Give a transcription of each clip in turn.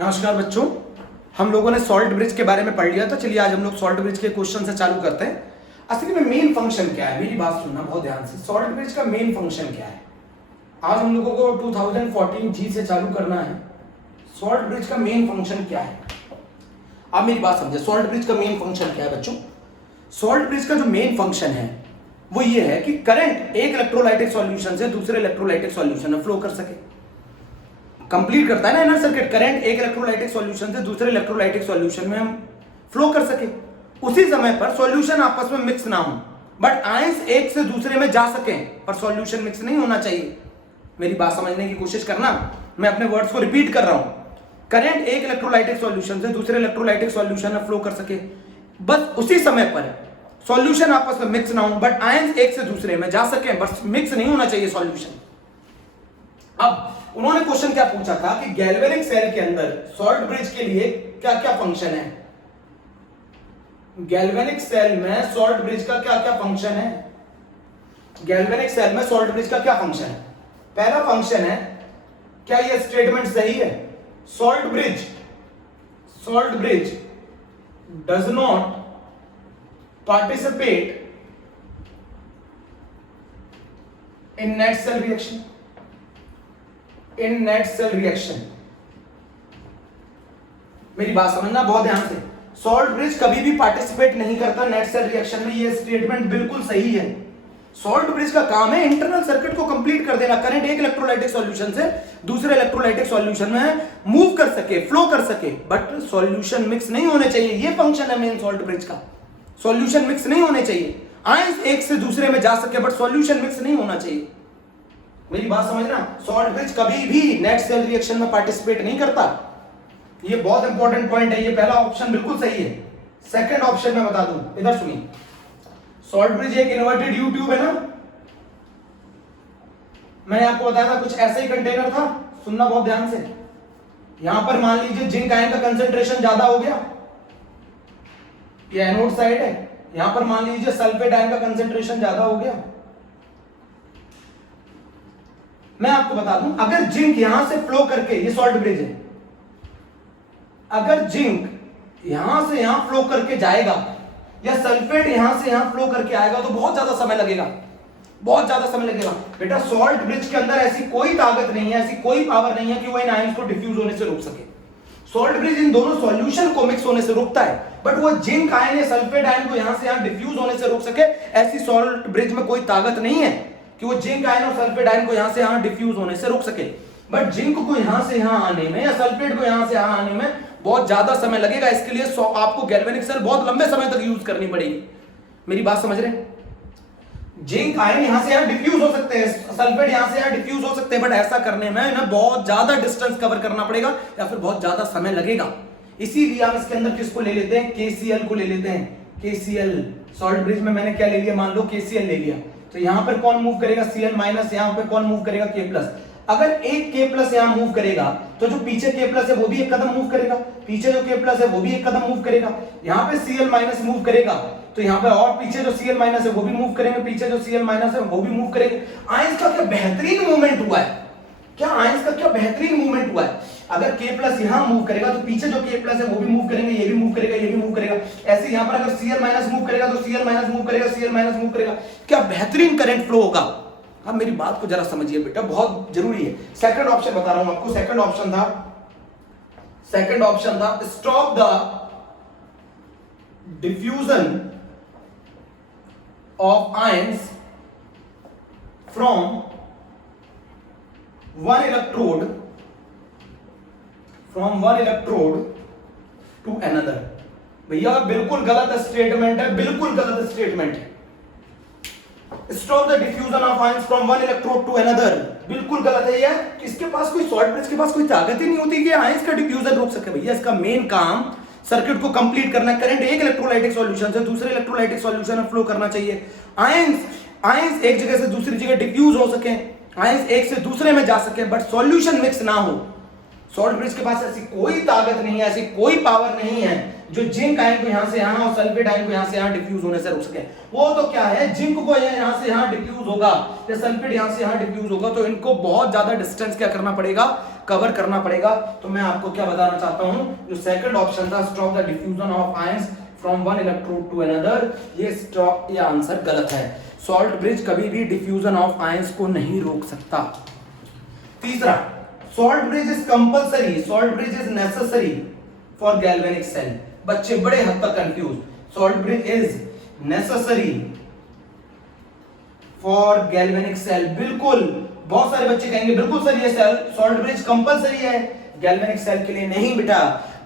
नमस्कार बच्चों, हम लोगों ने सॉल्ट ब्रिज के बारे में पढ़ लिया था। चलिए आज हम लोग सॉल्ट ब्रिज के क्वेश्चन से चालू करते हैं। असली में मेन फंक्शन क्या है, मेरी बात सुनना बहुत ध्यान से। सॉल्ट ब्रिज का मेन फंक्शन क्या है, आज हम लोगों को 2014 जी से चालू करना है। सॉल्ट ब्रिज का मेन फंक्शन क्या है, आप मेरी बात समझे। सॉल्ट ब्रिज का मेन फंक्शन क्या है बच्चों? सॉल्ट ब्रिज का जो मेन फंक्शन है वो ये है कि करंट एक इलेक्ट्रोलाइटिक सॉल्यूशन से दूसरे इलेक्ट्रोलाइटिक सॉल्यूशन में फ्लो कर सके। कंप्लीट करता है ना इनर सर्किट। करंट एक इलेक्ट्रोलाइटिक सॉल्यूशन से दूसरे इलेक्ट्रोलाइटिक सॉल्यूशन में हम फ्लो कर सके, उसी समय पर सॉल्यूशन आपस में मिक्स ना हो, बट आयंस एक से दूसरे में जा सके, पर सॉल्यूशन मिक्स नहीं होना चाहिए। मेरी बात समझने की कोशिश करना, मैं अपने वर्ड्स को रिपीट कर रहा हूं। करंट एक इलेक्ट्रोलाइटिक सॉल्यूशन से दूसरे इलेक्ट्रोलाइटिक सॉल्यूशन में फ्लो कर सके, बस उसी समय पर सॉल्यूशन आपस में मिक्स ना हो, बट आयंस एक से दूसरे में जा सके, बस मिक्स नहीं होना चाहिए सॉल्यूशन। अब उन्होंने क्वेश्चन क्या पूछा था कि गैल्वेनिक सेल के अंदर सॉल्ट ब्रिज के लिए क्या क्या फंक्शन है। गैल्वेनिक सेल में सॉल्ट ब्रिज का क्या क्या फंक्शन है। गैल्वेनिक सेल में सॉल्ट ब्रिज का क्या फंक्शन है? पहला फंक्शन है, क्या यह स्टेटमेंट सही है? Salt bridge does not participate in net cell reaction. In net cell reaction, मेरी बात समझना बहुत ध्यान से। सॉल्ट ब्रिज कभी भी पार्टिसिपेट नहीं करता नेट सेल रिएक्शन में, यह स्टेटमेंट बिल्कुल सही है। सॉल्ट ब्रिज का काम है इंटरनल सर्किट को कंप्लीट कर देना। करंट एक इलेक्ट्रोलाइटिक सॉल्यूशन से दूसरे इलेक्ट्रोलाइटिक सॉल्यूशन में मूव कर सके, फ्लो कर सके, बट सॉल्यूशन मिक्स नहीं होने चाहिए। यह फंक्शन है मेन सॉल्ट ब्रिज का। सॉल्यूशन मिक्स नहीं होने चाहिए, आयंस एक से दूसरे में जा सके, बट सॉल्यूशन मिक्स नहीं होना चाहिए। मेरी बात समझना, सॉल्ट ब्रिज कभी भी नेट सेल रिएक्शन में पार्टिसिपेट नहीं करता। ये बहुत इंपॉर्टेंट पॉइंट है। ये पहला ऑप्शन बिल्कुल सही है। सेकंड ऑप्शन में बता दूं, इधर सुनिए। सॉल्ट ब्रिज एक इन्वर्टेड यू ट्यूब है ना, मैंने आपको बताया था कुछ ऐसा ही कंटेनर था। सुनना बहुत ध्यान से। यहां पर मान लीजिए जिंक आयन का कंसेंट्रेशन ज्यादा हो गया, ये एनोड साइड है। यहां पर मान लीजिए सल्फेट आयन का कंसेंट्रेशन ज्यादा हो गया। मैं आपको बता दूं, अगर जिंक यहां से फ्लो करके, ये सॉल्ट ब्रिज है, अगर जिंक यहां से यहां फ्लो करके जाएगा या सल्फेट यहां से यहां फ्लो करके आएगा तो बहुत ज्यादा समय लगेगा, बहुत ज्यादा समय लगेगा। बेटा सॉल्ट ब्रिज के अंदर ऐसी कोई ताकत नहीं है, ऐसी कोई पावर नहीं है कि वो इन आयंस को डिफ्यूज होने से रोक सके। सॉल्ट ब्रिज इन दोनों सॉल्यूशन को मिक्स होने से रोकता है, बट वो जिंक आयन या सल्फेट आयन को यहां से यहां डिफ्यूज होने से रोक सके, ऐसी सॉल्ट ब्रिज में कोई ताकत नहीं है कि वो जिंक आयन और सल्फेट आयन को यहां से यहां डिफ्यूज होने से रोक सके। बट जिंक को यहां से यहां आने में या सल्फेट को यहां से यहां आने में बहुत ज्यादा समय लगेगा। इसके लिए आपको गैल्वेनिक सेल बहुत लंबे समय तक यूज करनी पड़ेगी। मेरी बात समझ रहे हैं? जिंक आयन यहां से यहां डिफ्यूज हो सकते हैं, सल्फेट यहां से यहां डिफ्यूज हो सकते हैं, बट ऐसा करने में इन्हें बहुत ज्यादा डिस्टेंस कवर करना पड़ेगा या फिर बहुत ज्यादा समय लगेगा। इसीलिए हम इसके अंदर किसको ले लेते हैं? KCl को ले लेते हैं। KCl सॉल्ट ब्रिज में मैंने क्या ले लिया? मान लो KCl ले लिया, तो यहां पर कौन मूव करेगा? Cl minus. यहां पर कौन मूव करेगा? K plus. अगर एक K प्लस यहां मूव करेगा तो जो पीछे K प्लस है वो भी एक कदम मूव करेगा, पीछे जो K प्लस है वो भी एक कदम मूव करेगा। यहां पे Cl माइनस मूव करेगा तो यहां पे और पीछे जो Cl माइनस है वो भी मूव करेंगे, पीछे जो Cl माइनस है वो भी मूव करेंगे। आयंस का क्या बेहतरीन मूवमेंट हुआ है, क्या आयंस का क्या बेहतरीन मूवमेंट हुआ है। अगर K प्लस यहां मूव करेगा तो पीछे जो K प्लस है वो भी मूव करेंगे, ये भी मूव करेगा, ये भी मूव करेगा। ऐसे यहां पर अगर Cl माइनस मूव करेगा तो Cl माइनस मूव करेगा, Cl माइनस मूव करेगा। क्या बेहतरीन करंट फ्लो होगा। अब मेरी बात को जरा समझिए बेटा, बहुत जरूरी है। सेकंड ऑप्शन बता रहा हूं आपको। सेकंड ऑप्शन था stop the diffusion of ions from one electrode to another. भैया बिल्कुल गलत स्टेटमेंट है, बिल्कुल गलत स्टेटमेंट है। Stop the diffusion of ions from one electrode to another, बिल्कुल गलत है यार। किसके पास कोई सॉल्ट ब्रिज के पास कोई ताकत ही नहीं होती कि आयंस का डिफ्यूजन रोक सके। भैया इसका मेन काम सर्किट को कंप्लीट करना। करंट एक इलेक्ट्रोलाइटिक सॉल्यूशन से दूसरे इलेक्ट्रोलाइटिक सॉल्यूशन में फ्लो करना चाहिए। आयंस एक जगह से दूसरी जगह डिफ्यूज हो सके, आयंस एक से दूसरे में जा सके, बट सॉल्यूशन मिक्स ना हो। सॉल्ट ब्रिज के पास ऐसी कोई ताकत नहीं है, ऐसी कोई पावर नहीं है जो जिंक आयन को यहां से यहां और सल्फेट आयन को यहां से यहां डिफ्यूज होने से रोक सके। वो तो क्या है, जिंक को यहां से यहां डिफ्यूज होगा या सल्फेट यहां से यहां डिफ्यूज होगा तो इनको बहुत ज्यादा डिस्टेंस क्या करना पड़ेगा, कवर करना पड़ेगा। तो मैं आपको क्या बताना चाहता हूं, जो सेकंड ऑप्शन था stop the diffusion of ions from one electrode to another, ये आंसर गलत है। सॉल्ट ब्रिज कभी भी डिफ्यूजन ऑफ आयंस को नहीं रोक सकता। तीसरा, salt bridge is compulsory, salt bridge is necessary for galvanic cell. बच्चे बड़े हद तक confuse, salt bridge is necessary for galvanic cell, बिल्कुल। बहुत सारे बच्चे कहेंगे बिल्कुल सर ये सेल सॉल्ट ब्रिज कंपलसरी है गैल्वेनिक सेल के लिए। नहीं बेटा,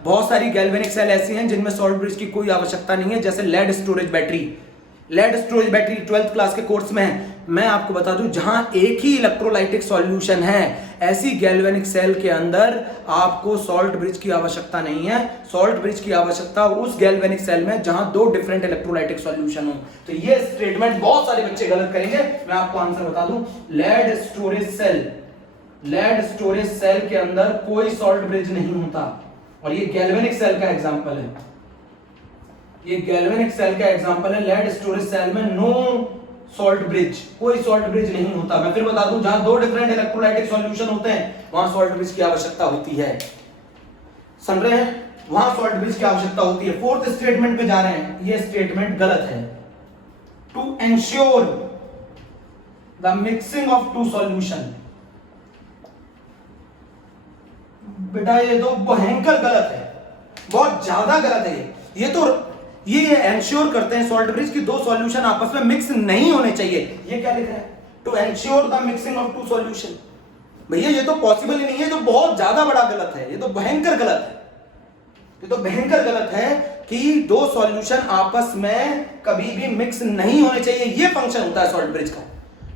बहुत सारी गैल्वेनिक सेल ऐसी हैं जिनमें सॉल्ट ब्रिज की कोई आवश्यकता नहीं है, जैसे lead storage battery. Lead storage battery 12th class के कोर्स में है। मैं आपको बता दूं, जहां एक ही इलेक्ट्रोलाइटिक सॉल्यूशन है, ऐसी गैल्वेनिक सेल के अंदर आपको सॉल्ट ब्रिज की आवश्यकता नहीं है। सॉल्ट ब्रिज की आवश्यकता उस गैल्वेनिक सेल में जहां दो डिफरेंट इलेक्ट्रोलाइटिक सॉल्यूशन हो। तो ये स्टेटमेंट बहुत सारे बच्चे गलत करेंगे। मैं आपको आंसर बता दूं, लेड स्टोरेज सेल के अंदर कोई सॉल्ट ब्रिज नहीं होता। और ये गैल्वेनिक सेल का एग्जांपल है, ये गैल्वेनिक सेल का एग्जांपल है। लेड स्टोरेज सेल में नो सॉल्ट ब्रिज, कोई सॉल्ट ब्रिज नहीं होता। मैं फिर बता दूं, जहां दो डिफरेंट इलेक्ट्रोलाइटिक सॉल्यूशन होते हैं वहां सॉल्ट ब्रिज की आवश्यकता होती है। समझ रहे हैं, वहां सॉल्ट ब्रिज की आवश्यकता होती है। फोर्थ स्टेटमेंट पे जा रहे हैं, ये स्टेटमेंट गलत है। To ensure the mixing of two solution, बेटा ये तो भयंकर गलत है, बहुत ज्यादा गलत है। ये तो ये एंश्योर करते हैं सॉल्ट ब्रिज की दो सॉल्यूशन आपस में मिक्स नहीं होने चाहिए। ये क्या लिख रहा है, to ensure the mixing of two solution. भैया ये तो पॉसिबल ही नहीं है, जो बहुत ज्यादा बड़ा गलत है, ये तो भयंकर गलत है। ये तो भयंकर गलत है कि दो सॉल्यूशन आपस में कभी भी मिक्स नहीं होने चाहिए। ये फंक्शन होता है सॉल्ट ब्रिज का,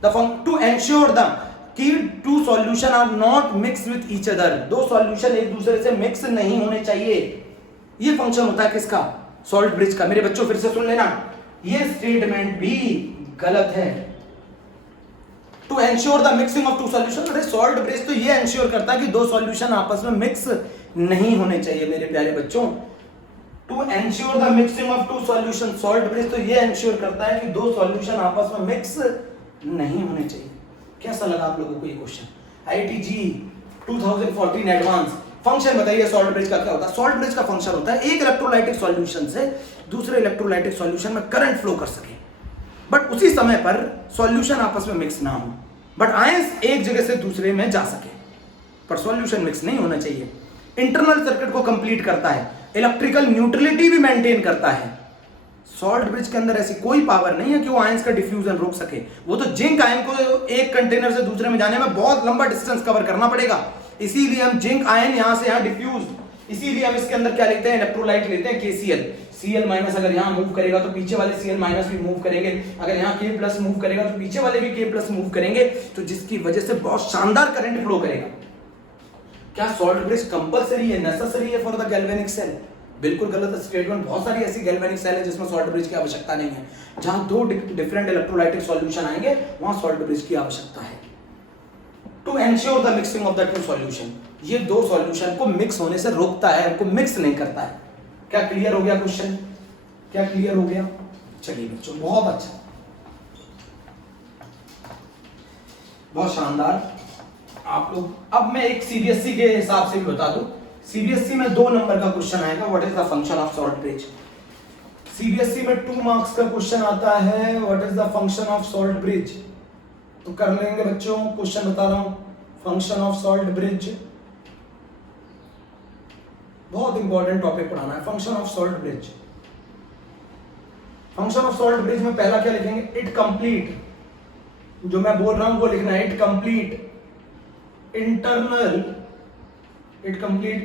द टू एंश्योर द कि two solution are not mix with each other, दो सॉल्यूशन एक दूसरे से मिक्स नहीं होने चाहिए। ये फंक्शन होता है किसका, सॉल्ट ब्रिज का। मेरे बच्चों फिर से सुन लेना, ये स्टेटमेंट भी गलत है। To ensure the mixing of two solution, अरे सॉल्ट ब्रिज तो ये एंश्योर करता है कि दो सॉल्यूशन आपस में मिक्स नहीं होने चाहिए। मेरे प्यारे बच्चों, to ensure the mixing of two solution, salt bridge तो ये एंश्योर करता है कि दो सॉल्यूशन आपस में मिक्स नहीं होने चाहिए। कैसा लगा आप लोगों को ये क्वेश्चन? IIT 2014 advance. फंक्शन बताइए सॉल्ट ब्रिज का क्या होता है? सॉल्ट ब्रिज का फंक्शन होता है एक इलेक्ट्रोलाइटिक सॉल्यूशन से दूसरे इलेक्ट्रोलाइटिक सॉल्यूशन में करंट फ्लो कर सके, बट उसी समय पर सॉल्यूशन आपस में मिक्स ना हो, बट आयंस एक जगह से दूसरे में जा सके, पर सॉल्यूशन मिक्स नहीं होना चाहिए। इंटरनल सर्किट को कंप्लीट करता है, इलेक्ट्रिकल न्यूट्रलिटी भी मेंटेन करता है। सॉल्ट ब्रिज के अंदर ऐसी कोई पावर नहीं है कि वो आयंस का डिफ्यूजन रोक सके। वो तो जिंक आयन को एक कंटेनर से दूसरे में जाने में बहुत लंबा डिस्टेंस कवर करना पड़ेगा, इसीलिए हम जिंक आयन यहां से यहां डिफ्यूज, इसीलिए हम इसके अंदर क्या लेते हैं, इलेक्ट्रोलाइट लेते हैं KCl। Cl माइनस अगर यहां मूव करेगा तो पीछे वाले Cl माइनस भी मूव करेंगे, अगर यहां K प्लस मूव करेगा तो पीछे वाले भी K प्लस मूव करेंगे, तो जिसकी वजह से बहुत शानदार करंट फ्लो करेगा। क्या सॉल्ट ब्रिज कंपलसरी है, नेसेसरी है फॉर द गैल्वेनिक सेल? बिल्कुल गलत स्टेटमेंट। बहुत सारी ऐसी गैल्वेनिक सेल है जिसमें सॉल्ट ब्रिज की आवश्यकता नहीं है। जहां दो डिफरेंट इलेक्ट्रोलाइटिक सॉल्यूशन आएंगे वहां सॉल्ट ब्रिज की आवश्यकता है। To ensure the mixing of the two solution, ये दो सॉल्यूशन को मिक्स होने से रोकता है, उनको मिक्स नहीं करता है। क्या क्लियर हो गया क्वेश्चन? क्या क्लियर हो गया? चलिए बच्चों, बहुत अच्छा, बहुत शानदार। आप लोग, अब मैं एक CBSE के हिसाब से भी बता दूं, CBSE में 2 नंबर का क्वेश्चन आएगा, what is the function of salt bridge. CBSE में 2 मार्क्स का क्वेश्चन आता है, what is the function of salt bridge. तो कर लेंगे बच्चों, क्वेश्चन बता रहा हूं, फंक्शन ऑफ सॉल्ट ब्रिज, बहुत इंपॉर्टेंट टॉपिक पढ़ाना है। Function of salt bridge, function of salt bridge में पहला क्या लिखेंगे, इट कंप्लीट, जो मैं बोल रहा हूं वो लिखना है, इट कंप्लीट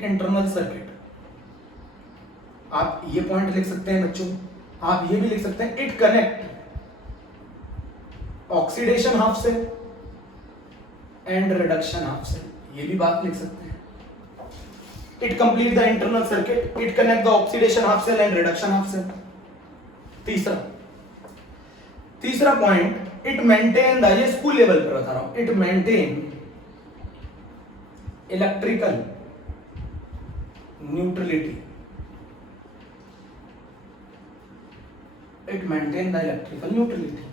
इंटरनल सर्किट। आप ये पॉइंट लिख सकते हैं बच्चों, आप ये भी लिख सकते हैं, इट कनेक्ट ऑक्सीडेशन हाफ से एंड रिडक्शन हाफ से, ये भी बात लिख सकते हैं। It complete the internal circuit, it connect the oxidation half cell and reduction half cell. तीसरा पॉइंट, इट मेंटेन द, ये स्कूल लेवल पर बता रहा हूं, it maintain electrical neutrality, it maintain the electrical neutrality.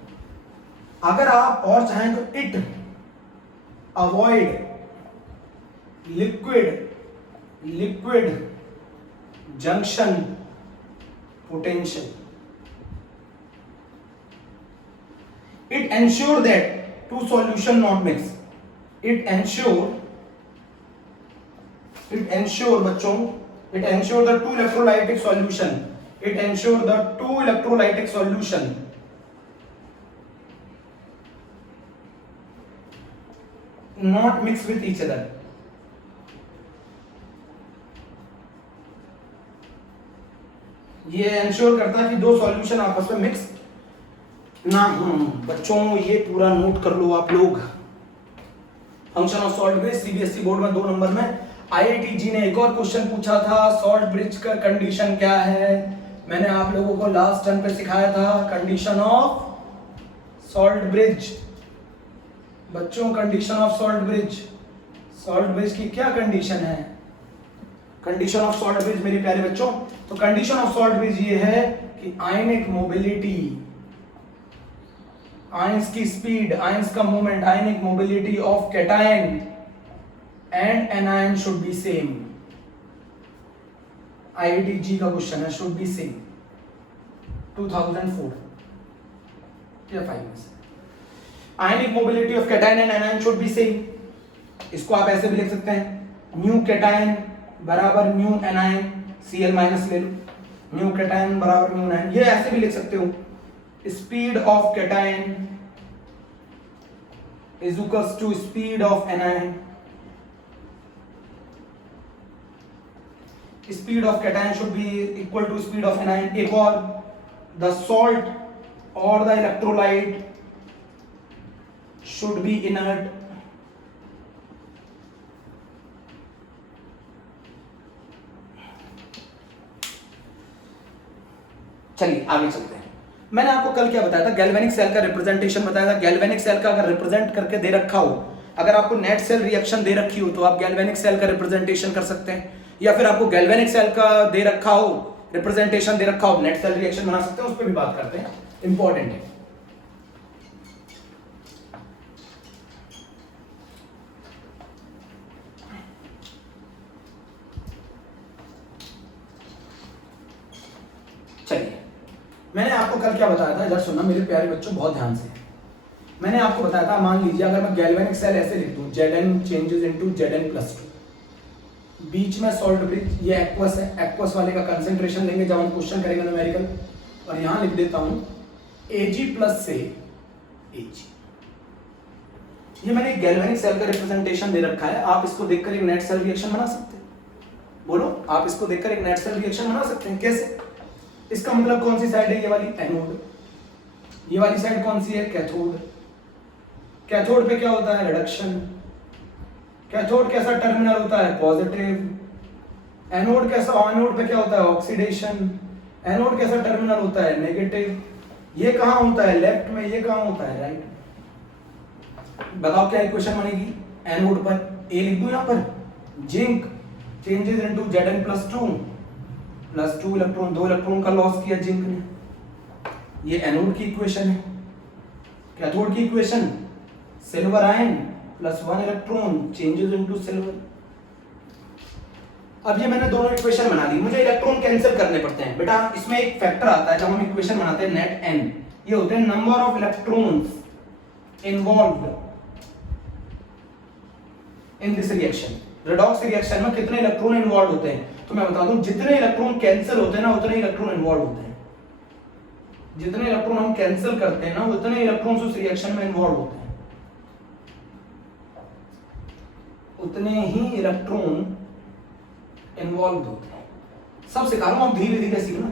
अगर आप और चाहें तो it avoid liquid junction potential. It ensure that two solution not mix. It ensure बच्चों, it ensure the two electrolytic solution. It ensure the two electrolytic solution not mix with each other. ये ensure करता है कि दो solution आपस में mix ना हो. बच्चों ये पूरा नोट कर लो आप लोग. Function of salt bridge CBSE board में 2 नंबर में. आईआईटी ने एक और क्वेश्चन पूछा था, सॉल्ट ब्रिज का कंडीशन क्या है. मैंने आप लोगों को लास्ट टर्म पे सिखाया था कंडीशन ऑफ सॉल्ट ब्रिज. बच्चों कंडीशन ऑफ सॉल्ट ब्रिज की क्या कंडीशन है. कंडीशन ऑफ सॉल्ट ब्रिज मेरे प्यारे बच्चों, तो कंडीशन ऑफ सॉल्ट ब्रिज ये है कि आयनिक मोबिलिटी, आयंस की स्पीड, आयंस का movement, ionic mobility of cation and anion should be same. IIT का क्वेश्चन है, शुड बी सेम 2004 या 5 में से. Ionic mobility of cation and anion should be same. इसको आप ऐसे भी लिख सकते हैं, न्यू कैटायन बराबर न्यू एनायन, Cl माइनस ले लो, न्यू कैटायन बराबर न्यू एनायन. ये ऐसे भी लिख सकते हो, speed of cation is equals to speed of anion. Speed of cation should be equal to speed of anion. एक और, द सॉल्ट और the electrolyte should be inert. चलिए आगे चलते हैं. मैंने आपको कल क्या बताया था, गैल्वेनिक सेल का रिप्रेजेंटेशन बताया था. गैल्वेनिक सेल का अगर रिप्रेजेंट करके दे रखा हो, अगर आपको नेट सेल रिएक्शन दे रखी हो तो आप गैल्वेनिक सेल का रिप्रेजेंटेशन कर सकते हैं, या फिर आपको गैल्वेनिक सेल का दे रखा हो, रिप्रेजेंटेशन दे रखा हो, नेट सेल रिएक्शन बना सकते हैं. उस पर भी बात करते हैं, इंपॉर्टेंट है. चलिए मैंने आपको कल क्या बताया था, इधर सुनना मेरे प्यारे बच्चों बहुत ध्यान से. मैंने आपको बताया था, मान लीजिए अगर मैं गैल्वेनिक सेल ऐसे लिख दूं, Zn चेंजेस इनटू Zn+2, बीच में सॉल्ट ब्रिज, ये एक्वस है, एक्वस वाले का कंसंट्रेशन लेंगे जब हम क्वेश्चन करेंगे न्यूमेरिकल, और यहां लिख देता हूं Ag प्लस से Ag. ये मैंने गैल्वेनिक सेल का रिप्रेजेंटेशन दे रखा है. आप इसको देखकर एक नेट सेल रिएक्शन बना सकते हैं. बोलो, आप इसको देखकर एक नेट सेल रिएक्शन बना सकते हैं. कैसे? इसका मतलब कौन सी साइड है, ये वाली एनोड, ये वाली साइड कौन सी है, कैथोड. कैथोड पे क्या होता है, रिडक्शन. कैथोड कैसा टर्मिनल होता है, पॉजिटिव. एनोड कैसा, एनोड पे क्या होता है, ऑक्सीडेशन. एनोड कैसा टर्मिनल होता है, नेगेटिव. ये कहां होता है, लेफ्ट में. ये कहां होता है, राइट. बताओ क्या इक्वेशन बनेगी, एनोड पर ए लिख दूं यहां पर, zinc changes into Zn+2 +2 electron, 2 electron का लॉस किया जिंक ने. ये एनोड की इक्वेशन है. कैथोड की equation, silver ion +1 electron changes into silver. अब ये मैंने दोनों इक्वेशन बना ली. मुझे इलेक्ट्रॉन कैंसिल करने पड़ते हैं बेटा. इसमें एक फैक्टर आता है जब हम इक्वेशन बनाते हैं, नेट एन. ये होते हैं number of electrons involved in this reaction. Redox reaction में कितने इलेक्ट्रॉन इन्वॉल्व होते हैं, तो मैं बता दूं, जितने इलेक्ट्रॉन कैंसिल होते हैं ना, उतने इलेक्ट्रॉन इन्वॉल्व होते हैं. जितने इलेक्ट्रॉन हम कैंसिल करते हैं ना, उतने इलेक्ट्रॉन्स उस रिएक्शन में इन्वॉल्व होते हैं. उतने ही इलेक्ट्रॉन इन्वॉल्व होते हैं. सब सिखा रहा हूं, आप धीरे धीरे सीखना.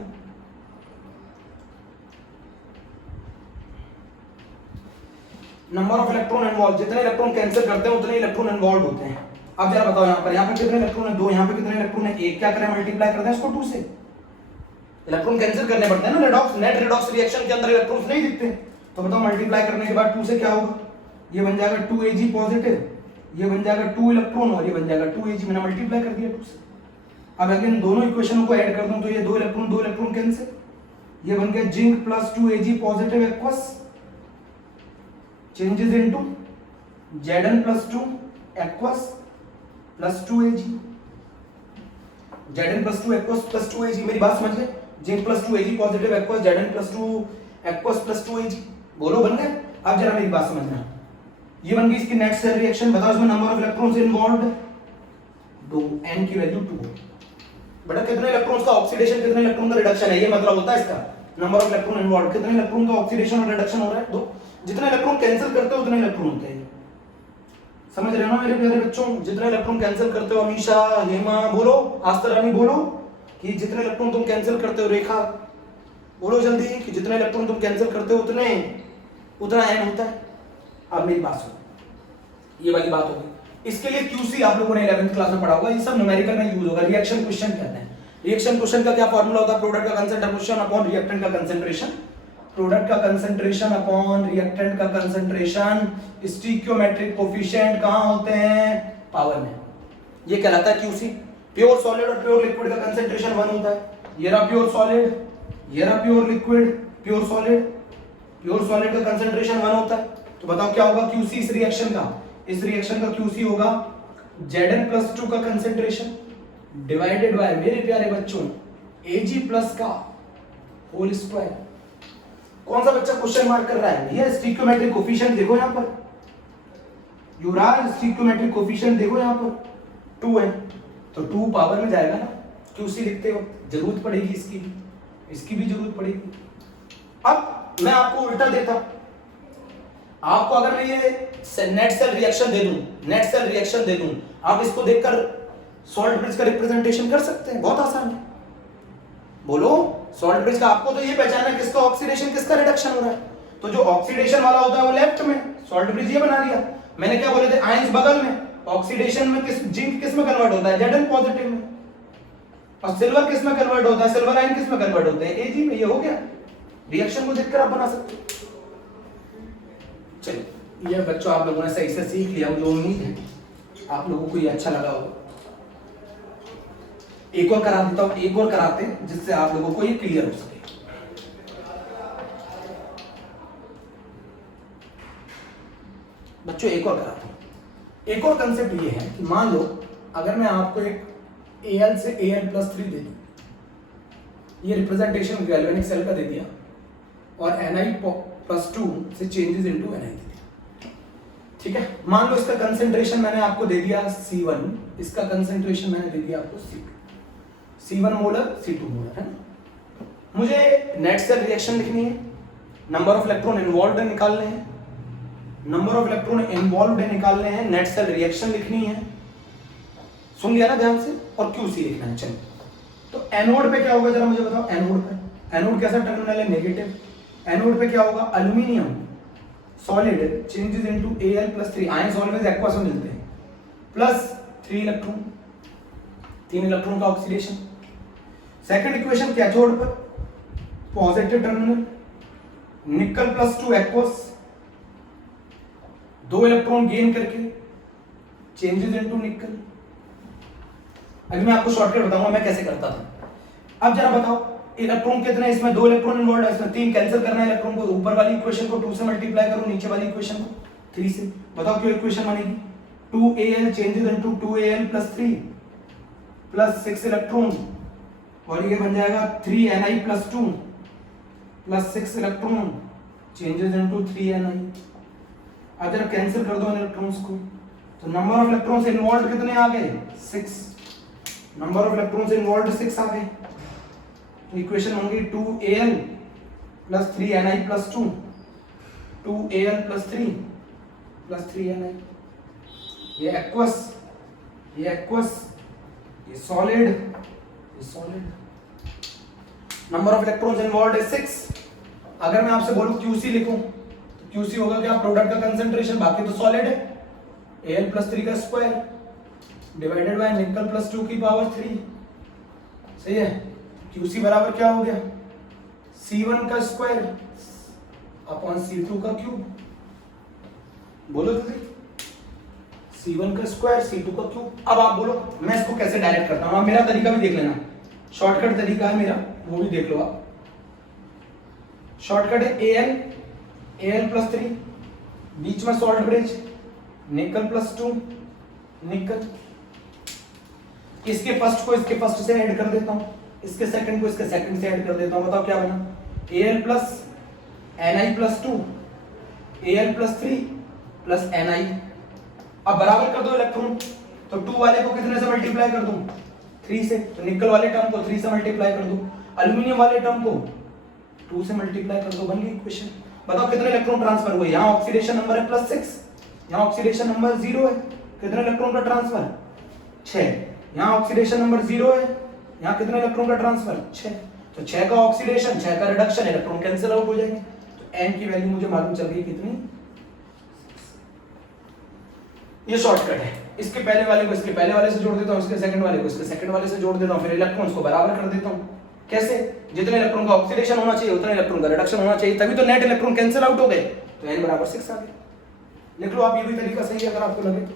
नंबर ऑफ इलेक्ट्रॉन इन्वॉल्व, जितने इलेक्ट्रॉन कैंसिल करते हैं उतने इलेक्ट्रॉन इन्वॉल्व होते हैं. अब जरा बताओ, यहाँ पे कितने इलेक्ट्रॉन है, 2. यहाँ पे कितने इलेक्ट्रॉन है, 1. क्या करें, मल्टीप्लाई करते हैं इसको 2 से. इलेक्ट्रॉन कैंसिल करने पड़ते हैं ना रेडॉक्स, नेट रेडॉक्स रिएक्शन के अंदर इलेक्ट्रॉन्स नहीं दिखते. तो बताओ मल्टीप्लाई करने के बाद 2 से क्या होगा, ये बन जाएगा 2Ag पॉजिटिव, ये बन जाएगा 2 इलेक्ट्रॉन, और ये बन जाएगा 2Ag. मैंने मल्टीप्लाई कर दिया 2 से. अब अगेन दोनों इक्वेशनों को ऐड कर दूं तो ये 2 इलेक्ट्रॉन कैंसिल. ये बन गया zinc +2Ag positive aqueous changes into Zn+2 aqueous plus 2Ag, Zn plus 2 aqueous plus 2Ag। मेरी बात समझ गए? Zinc plus 2Ag positive aqueous, Zn plus 2 aqueous plus 2Ag। बोलो बन गए? अब जरा मेरी बात समझना, ये बन गई इसकी नेट सेल रिएक्शन। बताओ इसमें number of electrons involved 2, n की वैल्यू 2। बेटा कितने इलेक्ट्रॉन्स का ऑक्सीडेशन, कितने इलेक्ट्रॉन का रिडक्शन है, ये मतलब होता है इसका नंबर ऑफ इलेक्ट्रॉन इन्वॉल्वड। कितने इलेक्ट्रॉन का ऑक्सीडेशन और रिडक्शन हो रहा है? 2। जितने इलेक्ट्रॉन कैंसिल करते हो उतने इलेक्ट्रॉन होते हैं। समझ रहे हो ना मेरे प्यारे बच्चों? जितने इलेक्ट्रॉन कैंसिल करते हो, अमीशा, हेमा बोलो, आस्था रानी बोलो कि जितने इलेक्ट्रॉन तुम कैंसिल करते हो, रेखा बोलो जल्दी कि जितने इलेक्ट्रॉन तुम कैंसिल करते हो उतना n होता है। अब मेरी बात सुनो, ये वाली बात होगी। इसके लिए QC आप लोगों ने 11th क्लास में पढ़ा होगा, ये सब न्यूमेरिकल में यूज होगा। रिएक्शन क्वेश्चन कहते हैं। रिएक्शन क्वेश्चन का क्या फार्मूला होता है? प्रोडक्ट का कंसंट्रेशन अपॉन रिएक्टेंट का कंसंट्रेशन। प्रोडक्ट का कंसंट्रेशन अपॉन रिएक्टेंट का कंसंट्रेशन। स्टिक्योमेट्रिक कोफिशिएंट कहां होते हैं? पावर में। ये कहलाता है QC। प्योर सॉलिड और प्योर लिक्विड का कंसंट्रेशन 1 होता है। ये रहा प्योर सॉलिड, ये रहा प्योर लिक्विड, प्योर सॉलिड का कंसंट्रेशन 1 होता है। तो बताओ क्या होगा QC इस रिएक्शन का? इस रिएक्शन का QC होगा Zn प्लस 2 का कंसंट्रेशन डिवाइडेड बाय मेरे प्यारे बच्चों Ag प्लस का होल स्क्वायर। कौन सा बच्चा क्वेश्चन मार्क कर रहा है? ये स्टिक्योमेट्रिक कोफिशिएंट देखो यहां पर, युवराज स्टिक्योमेट्रिक कोफिशिएंट देखो यहां पर 2 है, तो 2 पावर में जाएगा ना QC लिखते हो। जरूरत पड़ेगी इसकी भी जरूरत पड़ेगी। अब मैं आपको उल्टा देता, आपको अगर मैं ये नेट सेल रिएक्शन दे दूं, आप इसको देखकर सॉल्ट ब्रिज का रिप्रेजेंटेशन कर सकते हैं। बहुत आसान है। बोलो सॉल्ट ब्रिज का आपको तो ये पहचानना है किसका ऑक्सीडेशन किसका रिडक्शन हो रहा है। तो जो ऑक्सीडेशन वाला होता है वो लेफ्ट में, सॉल्ट ब्रिज ये बना दिया। मैंने क्या बोले थे? आयंस बगल में। ऑक्सीडेशन में जिंक किस में कन्वर्ट होता है? Zn पॉजिटिव में। और सिल्वर किस में कन्वर्ट होता है? सिल्वर आयन किस में कन्वर्ट होते हैं? Ag में। ये हो गया। रिएक्शन को देखकर आप बना सकते हो। चलिए ये बच्चों आप लोगों ने सही से सीख लिया, मुझे उम्मीद है आप लोगों को ये अच्छा लगा होगा। एक और करा देता हूं, एक और कराते हैं जिससे आप लोगों को ये क्लियर हो सके। बच्चों एक और कराते हैं। एक और कंसेप्ट ये है कि मान लो अगर मैं आपको एक Al से Al+3 दे दूं, ये रिप्रेजेंटेशन गैल्वेनिक सेल का दे दिया, और Ni+2 से चेंजेस इनटू Ni दे दिया। ठीक है, मान लो इसका कंसंट्रेशन मैंने आपको दे दिया C1, इसका कंसंट्रेशन मैंने दे दिया आपको C2। C1 molar, C2 molar है ना। मुझे नेट सेल रिएक्शन लिखनी है, नंबर ऑफ इलेक्ट्रॉन इन्वॉल्वड निकालने हैं, नंबर ऑफ इलेक्ट्रॉन इन्वॉल्वड निकालने हैं, नेट सेल रिएक्शन लिखनी है। सुन लिया ना ध्यान से? और QC लिखना है। चलिए तो एनोड पे क्या होगा जरा मुझे बताओ। एनोड कैसा टर्मिनल है? नेगेटिव। एनोड पे क्या होगा? Aluminium solid changes into Al+3। Ions always aqueous में मिलते हैं, प्लस 3 इलेक्ट्रॉन, 3 इलेक्ट्रॉन का ऑक्सीडेशन। सेकंड इक्वेशन कैथोड पर पॉजिटिव टर्मिनल, निकल +2 एक्वस, 2 इलेक्ट्रॉन गेन करके चेंजेस इनटू निकल। अभी मैं आपको शॉर्टकट बताऊंगा मैं कैसे करता था। अब जरा बताओ इलेक्ट्रॉन कितने? इसमें 2 इलेक्ट्रॉन इन्वॉल्वड है, इसमें 3 कैंसिल करना है इलेक्ट्रॉन को। ऊपर वाली इक्वेशन को 2 से मल्टीप्लाई करो, नीचे वाली इक्वेशन को 3 से। बताओ क्यों इक्वेशन बनेगी? 2Al changes into 2Al+3 plus 6 electron, और ये बन जाएगा 3Ni+2 plus 6 electron changes into 3Ni। अब जरा कैंसिल कर दो इन इलेक्ट्रॉन्स को, तो नंबर ऑफ इलेक्ट्रॉन्स इन्वॉल्वड कितने आ गए? 6। नंबर ऑफ इलेक्ट्रॉन्स इन्वॉल्वड 6 आ गए। तो इक्वेशन होंगी 2Al plus 3Ni+2, 2Al+3 plus 3Ni। ये एक्वस, ये एक्वस, ये सॉलिड, ये solid. Number of electrons involved है 6। अगर मैं आपसे बोलूं QC लिखूं तो QC होगा क्या? प्रोडक्ट का कंसंट्रेशन, बाकी तो सॉलिड है, Al+3 का स्क्वायर डिवाइडेड बाय निकल +2 की पावर 3। सही है। QC बराबर क्या हो गया? C1 का स्क्वायर अपॉन C2 का क्यूब। बोलो जल्दी। C1 का स्क्वायर, C2 का क्यूब। अब आप बोलो मैं इसको कैसे डायरेक्ट करता हूं। मेरा तरीका भी देख लेना, शॉर्टकट तरीका है मेरा, वो भी देख लो आप। शॉर्टकट है Al+3, बीच में सॉल्ट ब्रिज, निकल +2 निकल, इसके फर्स्ट को इसके फर्स्ट से ऐड कर देता हूं, इसके सेकंड को इसके सेकंड से ऐड कर देता हूं। बताओ क्या बना? Al plus Ni plus 2 Al plus 3 plus Ni। अब बराबर कर दो इलेक्ट्रॉन, तो 2 वाले को कितने से मल्टीप्लाई कर दूं? 3 से। तो निकल वाले टर्म को 3 से मल्टीप्लाई कर दूं, एल्युमिनियम वाले टर्म को 2 से मल्टीप्लाई कर दो, बन गई इक्वेशन। बताओ कितने इलेक्ट्रॉन ट्रांसफर हुए? यहाँ ऑक्सीडेशन नंबर है +6, यहाँ ऑक्सीडेशन नंबर 0 है, कितने इलेक्ट्रॉन का ट्रांसफर? 6। यहाँ ऑक्सीडेशन नंबर 0 है, यहाँ कितने इलेक्ट्रॉन का ट्रांसफर? 6। तो 6 का ऑक्सीडेशन, 6 का रिडक्शन, इलेक्ट्रॉन कैंसिल आउट हो जाएंगे। तो n की वैल्यू मुझे मालूम चल गई कितनी? ये शॉर्टकट है। इसके पहले वाले को इसके पहले वाले से जोड़ देता हूं, इसके सेकंड वाले को इसके सेकंड वाले से जोड़ देता हूं, फिर इलेक्ट्रॉन्स को बराबर कर देता हूं। कैसे? जितने इलेक्ट्रॉन का ऑक्सीडेशन होना चाहिए उतने इलेक्ट्रॉन का रिडक्शन होना चाहिए, तभी तो नेट इलेक्ट्रॉन कैंसिल आउट हो गए। तो n बराबर 6 आ गया। लिख लो आप, ये भी तरीका सही है अगर आपको लगे।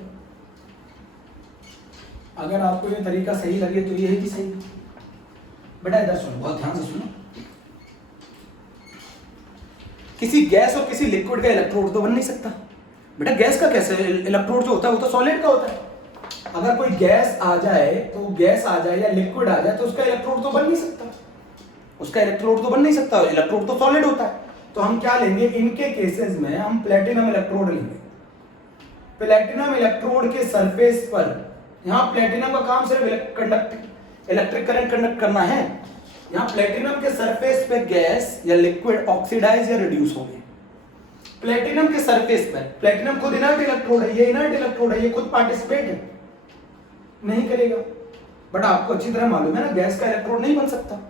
अगर आपको ये तरीका सही लगे तो ये भी सही। बेटा इधर सुनो, बहुत ध्यान से सुनो। किसी गैस और किसी लिक्विड का इलेक्ट्रोड तो बन नहीं सकता। बेटा गैस का कैसे? इलेक्ट्रोड जो होता है वो तो सॉलिड का होता है। अगर कोई गैस आ जाए तो गैस आ जाए या लिक्विड आ जाए तो उसका इलेक्ट्रोड तो बन नहीं सकता, उसका इलेक्ट्रोड तो बन नहीं सकता, इलेक्ट्रोड तो सॉलिड होता है। तो हम क्या लेंगे? इनके केसेस में हम प्लेटिनम इलेक्ट्रोड लेंगे। प्लेटिनम इलेक्ट्रोड के सरफेस पर, यहाँ प्लेटिनम का काम सिर्फ इलेक्ट्रिक करंट कंडक्ट करना है। यहाँ प्लेटिनम के सरफेस पे गैस या लिक्विड ऑक्सीडाइज या रिड्यूस हो गए। प्लेटिनम के सरफेस पर, प्लेटिनम खुद इनर्ट इलेक्ट्रोड है, ये इनर्ट इलेक्ट्रोड है, ये खुद पार्टिसिपेट नहीं करेगा। बट आपको अच्छी तरह मालूम है ना, गैस का इलेक्ट्रोड नहीं बन सकता,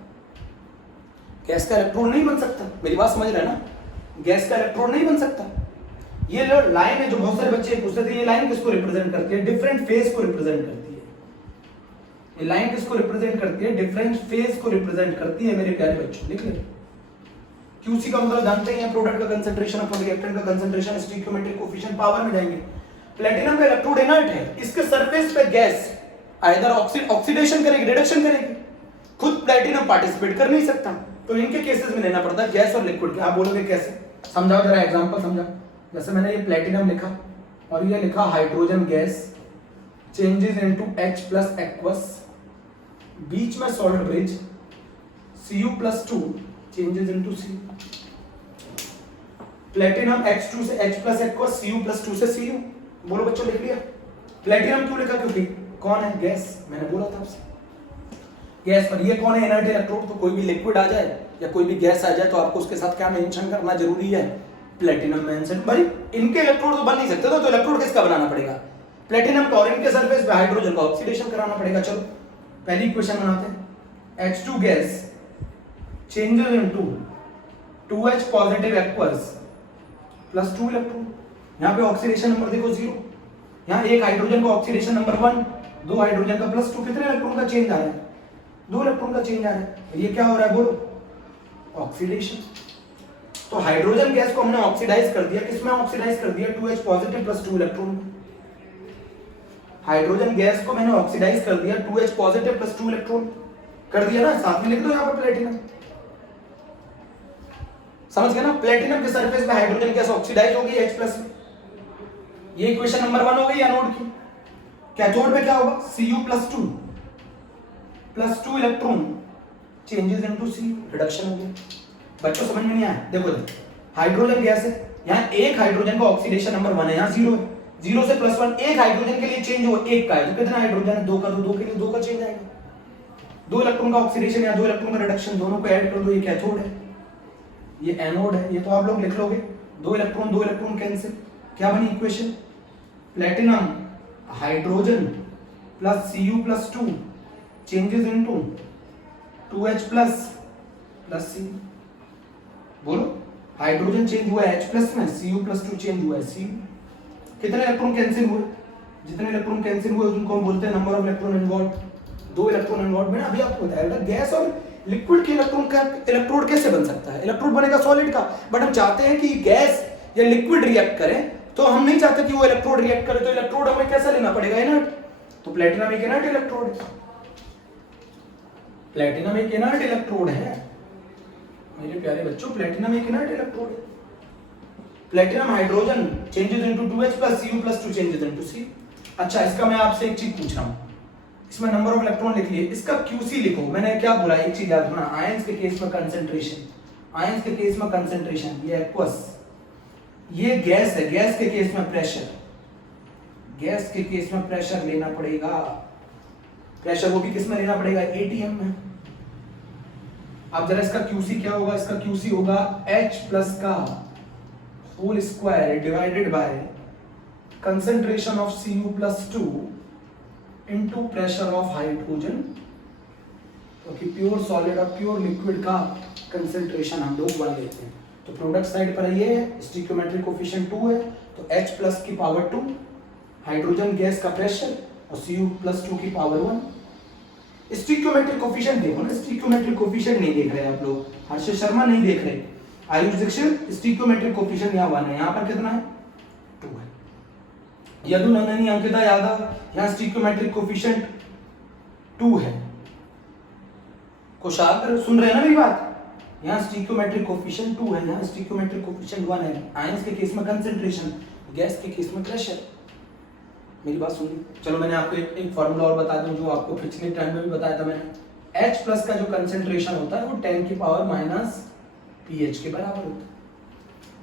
गैस का इलेक्ट्रोड नहीं बन सकता। मेरी बात समझ रहे हैं ना? गैस का इलेक्ट्रोड नहीं बन सकता। ये जो लाइन है, जो बहुत सारे बच्चे पूछते थे, ये लाइन किसको रिप्रेजेंट करती है? डिफरेंट फेज को रिप्रेजेंट करती है। ये लाइन किसको रिप्रेजेंट करती है? डिफरेंट फेज को रिप्रेजेंट करती है मेरे प्यारे बच्चों। लिख ले। QC का मतलब जानते हैं, प्रोडक्ट का कंसंट्रेशन अपॉन रिएक्टेंट का कंसंट्रेशन, स्टोइकियोमेट्रिक कोएफिशिएंट, पावर में जाएंगे। प्लेटिनम का इलेक्ट्रोड इनर्ट है, इसके सरफेस पे गैस आइदर ऑक्सीडेशन करेगी, रिडक्शन करेगी, खुद प्लेटिनम पार्टिसिपेट कर नहीं सकता। तो इनके केसेस में लेना पड़ता है गैस और लिक्विड के। आप बोलोगे कैसे? समझाओ जरा, एग्जांपल समझाओ। जैसे मैंने ये प्लेटिनम लिखा और ये लिखा hydrogen gas changes into H+ aqueous, बीच में salt bridge Cu+2 changes into C। Platinum H2 से H+ एक्वस, Cu+2 से Cu। बोलो बच्चों, लिख लिया? प्लेटिनम क्यों लिखा? क्योंकि कौन है? गैस। मैंने बोला था आपसे गैस पर। ये कौन है? Inert electrode. तो कोई भी लिक्विड आ जाए या कोई भी गैस आ जाए तो आपको उसके साथ क्या मेंशन करना जरूरी है? Platinum mention. भाई इनके इलेक्ट्रोड तो बन नहीं सकते, तो इलेक्ट्रोड किसका बनाना पड़ेगा? प्लेटिनम का। और इनके सरफेस पे हाइड्रोजन का ऑक्सीडेशन कराना पड़ेगा। चलो पहली इक्वेशन बनाते हैं। H2 gas changes into 2H positive aqueous plus 2 electron. यहाँ पे ऑक्सीडेशन नंबर देखो 0, यहाँ एक हाइड्रोजन का ऑक्सीडेशन नंबर 1, 2 हाइड्रोजन का +2, कितने इलेक्ट्रॉन का चेंज आ रहा है? 2 इलेक्ट्रॉन का चेंज आ रहा है। ये क्या हो रहा है बोलो? ऑक्सीडेशन। तो हाइड्रोजन गैस को हमने ऑक्सीडाइज कर दिया, किसमें ऑक्सीडाइज कर दिया? 2H positive plus 2 electron. Hydrogen gas को मैंने ऑक्सीडाइज कर दिया 2H पॉजिटिव प्लस 2 इलेक्ट्रॉन कर दिया ना। साथ में लिख दो यहाँ पर प्लेटिनम। समझ गए ना? प्लेटिनम के सरफेस पे हाइड्रोजन गैस ऑक्सीडाइज हो गई H+ में। ये इक्वेशन नंबर 1 हो गई एनोड की। कैथोड पे क्या होगा? Cu+2 plus 2 electron changes into C, reduction हो गया। बच्चों समझ में नहीं आया? देखो हाइड्रोजन गैस है, यहाँ एक हाइड्रोजन का ऑक्सीडेशन नंबर 1 है, यहाँ 0 है, 0 से +1 एक हाइड्रोजन के लिए चेंज हो, एक का है तो कितना हाइड्रोजन है? 2 का, तो 2 के लिए 2 का चेंज आएगा। 2 इलेक्ट्रॉन का ऑक्सीडेशन या 2 इलेक्ट्रॉन का रिडक्शन, दोनों को ऐड कर दो, ये कैथोड है, ये एनोड है। ये तो आप लोग लिख लोगे। 2 इलेक्ट्रॉन कैंसिल। क्या बनी equation? Platinum hydrogen plus Cu+2 changes into 2H plus C। बोलो, हाइड्रोजन चेंज हुआ है H+ में, Cu+2 चेंज हुआ है C। कितने इलेक्ट्रॉन कैंसिल हुए? जितने इलेक्ट्रॉन कैंसिल हुए उनको हम बोलते हैं number of electron involve. 2 electron involve. मैंने अभी आपको बताया गैस और लिक्विड के इलेक्ट्रॉन का इलेक्ट्रोड कैसे बन सकता है? इलेक्ट्रोड बनेगा सॉलिड का, बट हम चाहते हैं कि गैस या लिक्विड रिएक्ट करे, तो हम नहीं चाहते कि वो इलेक्ट्रोड रिएक्ट करे, तो इलेक्ट्रोड हमें कैसा लेना पड़ेगा? इनर्ट। तो प्लेटिनम एक इनर्ट इलेक्ट्रोड है। प्लेटिनम एक इनर्ट इलेक्ट्रोड है मेरे प्यारे बच्चों, प्लेटिनम एक इनर्ट इलेक्ट्रोड है। Platinum hydrogen changes into 2H plus Cu+2 changes into C। अच्छा, इसका मैं आपसे एक चीज पूछ रहा हूं, इसमें नंबर ऑफ इलेक्ट्रॉन लिख लिए, इसका क्यूसी लिखो। मैंने क्या बोला, एक चीज याद रखना, आयंस के केस में कंसंट्रेशन, आयंस के केस में कंसंट्रेशन, ये एक्वस, ये गैस है, गैस के केस में प्रेशर, गैस के केस में प्रेशर लेना पड़ेगा, प्रेशर वो भी किस में लेना पड़ेगा, एटीएम में। अब जरा इसका क्यूसी क्या होगा, इसका क्यूसी होगा H प्लस का whole square divided by concentration of Cu plus 2 into pressure of hydrogen, क्योंकि प्योर सॉलिड और प्योर लिक्विड का कंसंट्रेशन हम लोग 1 लेते हैं। तो प्रोडक्ट साइड पर ये है, स्टिक्योमेट्रिक कोफिशिएंट 2 है, तो H प्लस की पावर 2, हाइड्रोजन गैस का प्रेशर, और Cu प्लस 2 की पावर 1। स्टिक्योमेट्रिक कोफिशिएंट देखो ना, स्टिक्योमेट्रिक कोफिशिएंट नहीं देख रहे आप लोग, हर्षित शर्मा नहीं देख रहे, आयुष दीक्षित, स्टिक्योमेट्रिक कोफिशिएंट यहाँ 1 है, यहाँ पर कितना है, 2 है। यदुनंदनी अंकिता यादव, यहाँ स्टिक्योमेट्रिक कोफिशिएंट 2 है। कुशाग्र सुन रहे हैं ना मेरी बात, यहाँ स्टिक्योमेट्रिक कोफिशिएंट 2 है, यहाँ स्टिक्योमेट्रिक कोफिशिएंट 1 है। आयंस के केस में कंसंट्रेशन, गैस के केस में प्रेशर। मेरी बात सुनिए, चलो मैंने आपको एक फॉर्मूला और बता दूं जो आपको पिछले टाइम में भी बताया था मैंने। H प्लस का जो कंसंट्रेशन होता है वो 10 की पावर माइनस pH के बराबर होता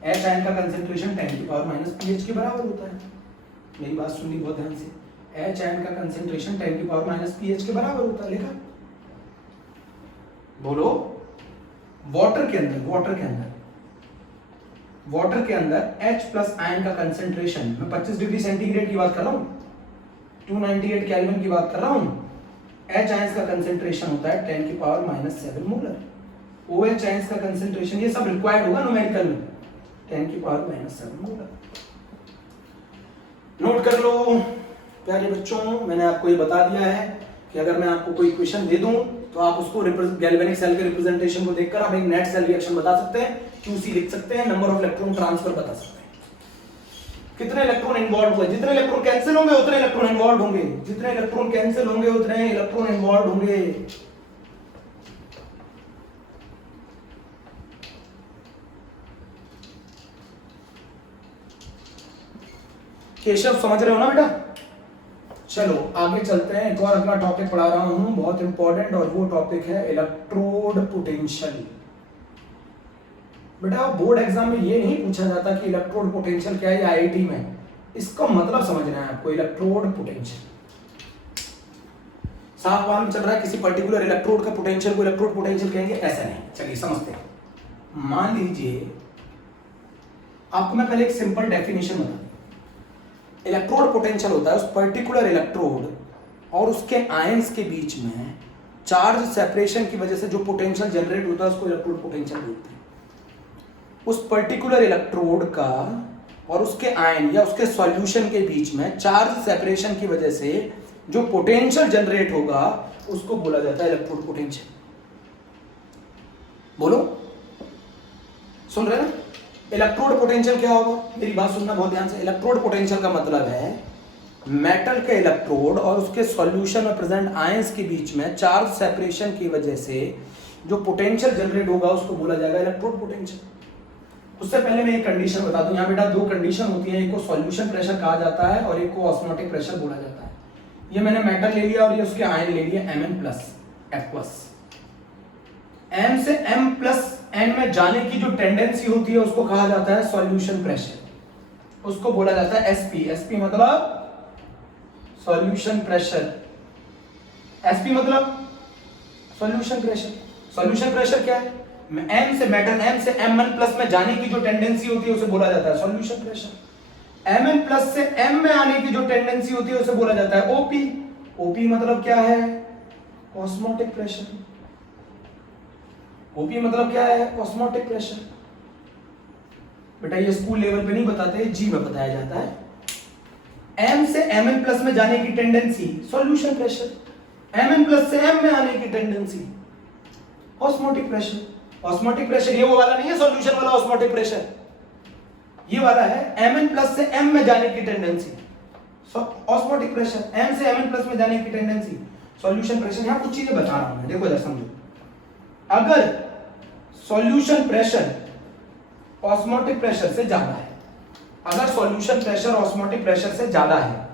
है। H आयन का कंसंट्रेशन 10 की पावर माइनस pH के बराबर होता है। मेरी बात सुनिए बहुत ध्यान से, H आयन का कंसंट्रेशन 10 की पावर माइनस pH के बराबर होता है। लिखा, बोलो। वाटर के अंदर H प्लस आयन का कंसंट्रेशन, मैं 25 डिग्री सेंटीग्रेड की बात कर रहा हूँ, 298 केल्विन की बात कर रहा हूँ। H आयंस का कंसंट्रेशन होता है 10 की power minus 7 molar. OH ions का कंसंट्रेशन, ये सब रिक्वायर्ड होगा न्यूमेरिकल में, 10 की पावर माइनस 7 मोलर। नोट कर लो प्यारे बच्चों, मैंने आपको ये बता दिया है कि अगर मैं आपको कोई क्वेश्चन दे दूं तो आप उसको गैल्वेनिक सेल के रिप्रेजेंटेशन को देखकर आप एक नेट सेल रिएक्शन बता सकते हैं, क्यूसी लिख सकते हैं, नंबर ऑफ इलेक्ट्रॉन ट्रांसफर बता सकते हैं, कितने इलेक्ट्रॉन इन्वॉल्व हुए, जितने इलेक्ट्रॉन कैंसिल होंगे उतने इलेक्ट्रॉन इन्वॉल्व होंगे, जितने इलेक्ट्रॉन कैंसिल होंगे उतने इलेक्ट्रॉन इन्वॉल्व होंगे। केशव समझ रहे हो ना बेटा? चलो आगे चलते हैं, एक और अगला टॉपिक पढ़ा रहा हूं बहुत इंपॉर्टेंट, और वो टॉपिक है इलेक्ट्रोड पोटेंशियल। बेटा बोर्ड एग्जाम में ये नहीं पूछा जाता कि इलेक्ट्रोड पोटेंशियल क्या है, आईआईटी में इसका मतलब समझना है आपको। इलेक्ट्रोड पोटेंशियल साफ मालूम चल रहा है, किसी पर्टिकुलर इलेक्ट्रोड का पोटेंशियल को इलेक्ट्रोड पोटेंशियल कहेंगे, ऐसा नहीं। चलिए समझते हैं। मान लीजिए आपको मैं पहले एक सिंपल डेफिनेशन बता दूं। इलेक्ट्रोड पोटेंशियल होता है उस पर्टिकुलर इलेक्ट्रोड और उसके आयंस के बीच में चार्ज सेपरेशन की वजह से जो पोटेंशियल जनरेट होता है उसको इलेक्ट्रोड पोटेंशियल बोलते हैं। उस पर्टिकुलर इलेक्ट्रोड का और उसके आयन या उसके सॉल्यूशन के बीच में चार्ज सेपरेशन की वजह से जो पोटेंशियल जनरेट होगा उसको बोला जाता है इलेक्ट्रोड पोटेंशियल। बोलो, सुन रहे हैं? इलेक्ट्रोड पोटेंशियल क्या होगा, मेरी बात सुनना बहुत ध्यान से। इलेक्ट्रोड पोटेंशियल का मतलब है मेटल के इलेक्ट्रोड और उसके सॉल्यूशन में प्रेजेंट आयंस के बीच में चार्ज सेपरेशन की वजह से जो पोटेंशियल जनरेट होगा उसको बोला जाएगा इलेक्ट्रोड पोटेंशियल। उससे पहले मैं एक कंडीशन बता दूं, यहाँ बेटा दो कंडीशन होती है, एक को सॉल्यूशन प्रेशर कहा जाता है और एक को ऑस्मोटिक प्रेशर बोला जाता है। ये मैंने मेटल ले लिया और ये उसके आयन ले लिए Mn+, F+। M से M+N में जाने की जो टेंडेंसी होती है उसको कहा जाता है सॉल्यूशन प्रेशर, उसको बोला जाता है SP। SP मतलब सॉल्यूशन प्रेशर, SP मतलब सॉल्यूशन प्रेशर। सॉल्यूशन प्रेशर क्या है? M से मेटल M से Mn+ में जाने की जो टेंडेंसी होती है उसे बोला जाता है सॉल्यूशन प्रेशर। Mn+ से M में आने की जो टेंडेंसी होती है उसे बोला जाता है OP। OP मतलब क्या है? Osmotic pressure. OP मतलब क्या है? Osmotic pressure. बेटा ये स्कूल लेवल पे नहीं बताते, जी में बताया जाता है। M से Mn+ में जाने की टेंडेंसी सॉल्यूशन प्रेशर, Mn+ से M में आने की tendency osmotic pressure. Osmotic pressure ये वो वाला नहीं है सॉल्यूशन वाला ऑस्मोटिक प्रेशर, ये वाला है Mn+ से M में जाने की टेंडेंसी ऑस्मोटिक प्रेशर, M से Mn+ में जाने की टेंडेंसी सॉल्यूशन प्रेशर। यहां कुछ चीजें बता रहा हूं मैं, देखो जरा समझो। अगर सॉल्यूशन प्रेशर ऑस्मोटिक प्रेशर से ज्यादा है, अगर सॉल्यूशन प्रेशर ऑस्मोटिक प्रेशर से ज्यादा है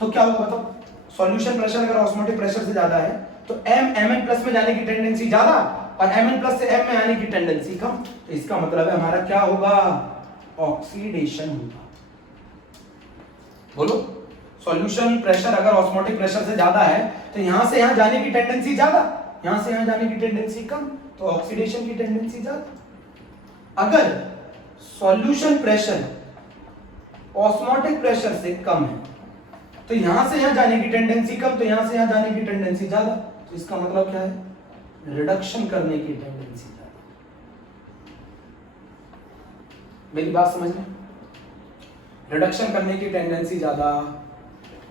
तो क्या होगा बताओ? सॉल्यूशन प्रेशर अगर ऑस्मोटिक प्रेशर से ज्यादा है तो Mn प्लस में जाने की टेंडेंसी ज्यादा और Mn प्लस से M में आने की टेंडेंसी कम। तो इसका मतलब है हमारा क्या होगा, ऑक्सीडेशन होगा। बोलो, सॉल्यूशन प्रेशर अगर ऑस्मोटिक प्रेशर से ज्यादा है तो यहां से यहां जाने की टेंडेंसी ज्यादा, यहां से यहां जाने की टेंडेंसी कम, तो ऑक्सीडेशन की टेंडेंसी ज्यादा। अगर सॉल्यूशन प्रेशर ऑस्मोटिक प्रेशर से कम है तो यहां से यहां जाने की टेंडेंसी कम, तो यहां से यहां जाने की टेंडेंसी ज्यादा। तो इसका मतलब क्या है, रिडक्शन करने की टेंडेंसी ज्यादा। मेरी बात समझ में, रिडक्शन करने की टेंडेंसी ज्यादा।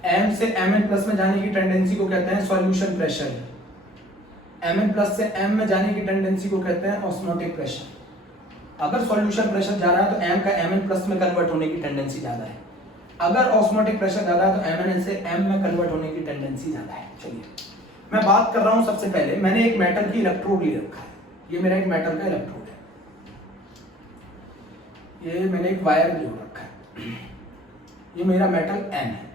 M से Mn प्लस में जाने की टेंडेंसी को कहते हैं सॉल्यूशन प्रेशर, Mn प्लस से M में जाने की टेंडेंसी को कहते हैं ऑस्मोटिक प्रेशर। अगर सॉल्यूशन प्रेशर जा रहा है तो M का Mn प्लस में कन्वर्ट होने की टेंडेंसी ज्यादा है, अगर ऑस्मोटिक प्रेशर ज्यादा है तो Mn से M में कन्वर्ट होने की टेंडेंसी ज्यादा है। चलिए मैं बात कर रहा हूं, सबसे पहले मैंने एक मेटल की इलेक्ट्रोड ले रखा है, ये मेरा एक मेटल का इलेक्ट्रोड है, ये मैंने एक वायर ले रखा है, ये मेरा मेटल N है,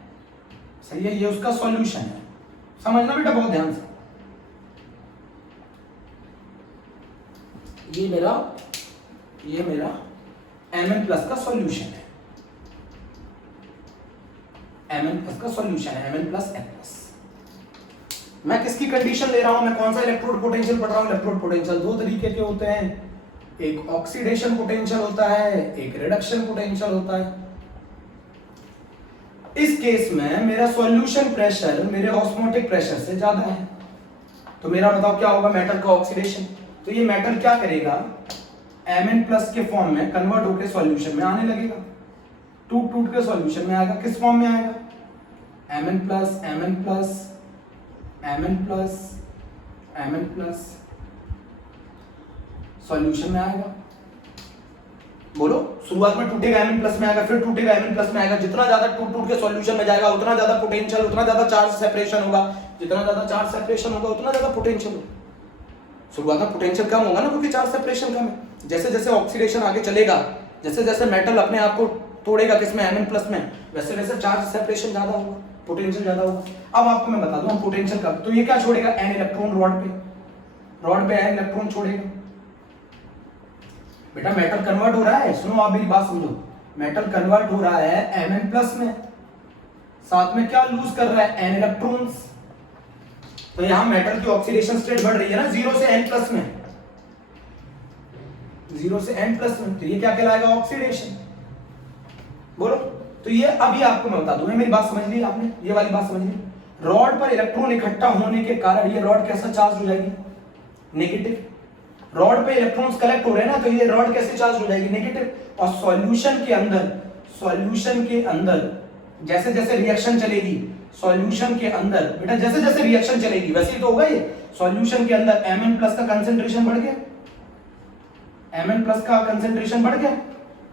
सही है, ये उसका सॉल्यूशन है। समझना बेटा बहुत ध्यान से, ये मेरा Mn प्लस का सॉल्यूशन है, Mn प्लस का सॉल्यूशन है, Mn प्लस N प्लस। मैं किसकी कंडीशन ले रहा हूं, मैं कौन सा इलेक्ट्रोड पोटेंशियल पढ़ रहा हूं। इलेक्ट्रोड पोटेंशियल दो तरीके के होते हैं, एक ऑक्सीडेशन पोटेंशियल होता है, एक रिडक्शन पोटेंशियल होता है। इस केस में मेरा सॉल्यूशन प्रेशर मेरे ऑस्मोटिक प्रेशर से ज्यादा है, तो मेरा बताओ क्या होगा, मेटल का ऑक्सीडेशन। तो ये मेटल क्या करेगा, Mn प्लस के फॉर्म में कन्वर्ट होकर सॉल्यूशन में आने लगेगा, टूट टूट के सॉल्यूशन में आएगा। किस फॉर्म में आएगा, Mn plus Mn plus Mn plus Mn plus solution में आएगा। बोलो, शुरुआत में टूटेगा Mn प्लस में आएगा, फिर टूटेगा Mn प्लस में आएगा। जितना ज्यादा टूट टूट के सॉल्यूशन में जाएगा उतना ज्यादा पोटेंशियल, उतना ज्यादा चार्ज सेपरेशन होगा, जितना ज्यादा चार्ज सेपरेशन होगा उतना ज्यादा पोटेंशियल होगा। शुरुआत में पोटेंशियल कम होगा ना, क्योंकि चार्ज सेपरेशन कम है। जैसे जैसे ऑक्सीडेशन आगे चलेगा, जैसे जैसे मेटल अपने आप को तोड़ेगा किसमें, Mn प्लस में, वैसे वैसे चार्ज सेपरेशन ज्यादा होगा, पोटेंशियल ज्यादा होगा। अब आपको मैं बता दूं पोटेंशियल का, तो ये क्या छोड़ेगा, N इलेक्ट्रॉन रॉड पे N इलेक्ट्रॉन छोड़ेगा। बेटा मेटल कन्वर्ट हो रहा है, सुनो आप मेरी बात समझो, मेटल कन्वर्ट हो रहा है Mn प्लस में, साथ में क्या लूज कर रहा है, N इलेक्ट्रॉन्स। तो यहां मेटल की ऑक्सीडेशन स्टेट बढ़ रही है ना, 0 से N प्लस में, 0 से N प्लस में, तो ये क्या कहलाएगा, ऑक्सीडेशन। बोलो, तो ये अभी आपको मैं बता दूं, मेरी बात समझ ली आपने, ये वाली बात समझ ली। रॉड पर इलेक्ट्रॉन इकट्ठा होने के कारण ये रॉड कैसा चार्ज हो जाएगी, नेगेटिव। रॉड पे इलेक्ट्रॉन्स कलेक्ट हो रहे हैं ना, तो ये रॉड कैसे चार्ज हो जाएगी, नेगेटिव। और सॉल्यूशन के अंदर जैसे जैसे रिएक्शन चलेगी, सॉल्यूशन के अंदर बेटा जैसे जैसे रिएक्शन चलेगी वैसे ही तो होगा ये। सॉल्यूशन के अंदर Mn प्लस का कंसेंट्रेशन बढ़ गया, Mn प्लस का कंसेंट्रेशन बढ़ गया,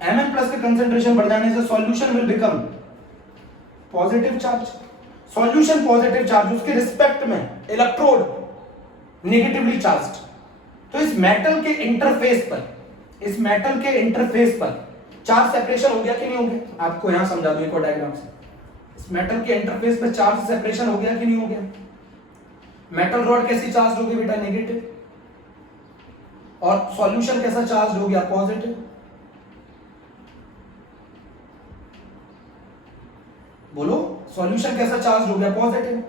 Mn प्लस का कंसेंट्रेशन बढ़ जाने से solution will become positive charge. Solution positive charge, उसके रिस्पेक्ट में इलेक्ट्रोड नेगेटिवली चार्ज्ड। तो इस मेटल के इंटरफेस पर चार्ज सेपरेशन हो गया कि नहीं हो गया, आपको यहां समझा दूं एक और डायग्राम से। इस मेटल के इंटरफेस पर चार्ज सेपरेशन हो गया कि नहीं हो गया। मेटल रॉड कैसी चार्ज होगी बेटा, नेगेटिव, और सॉल्यूशन कैसा चार्ज हो गया, पॉजिटिव। बोलो, सॉल्यूशन कैसा चार्ज हो गया, पॉजिटिव।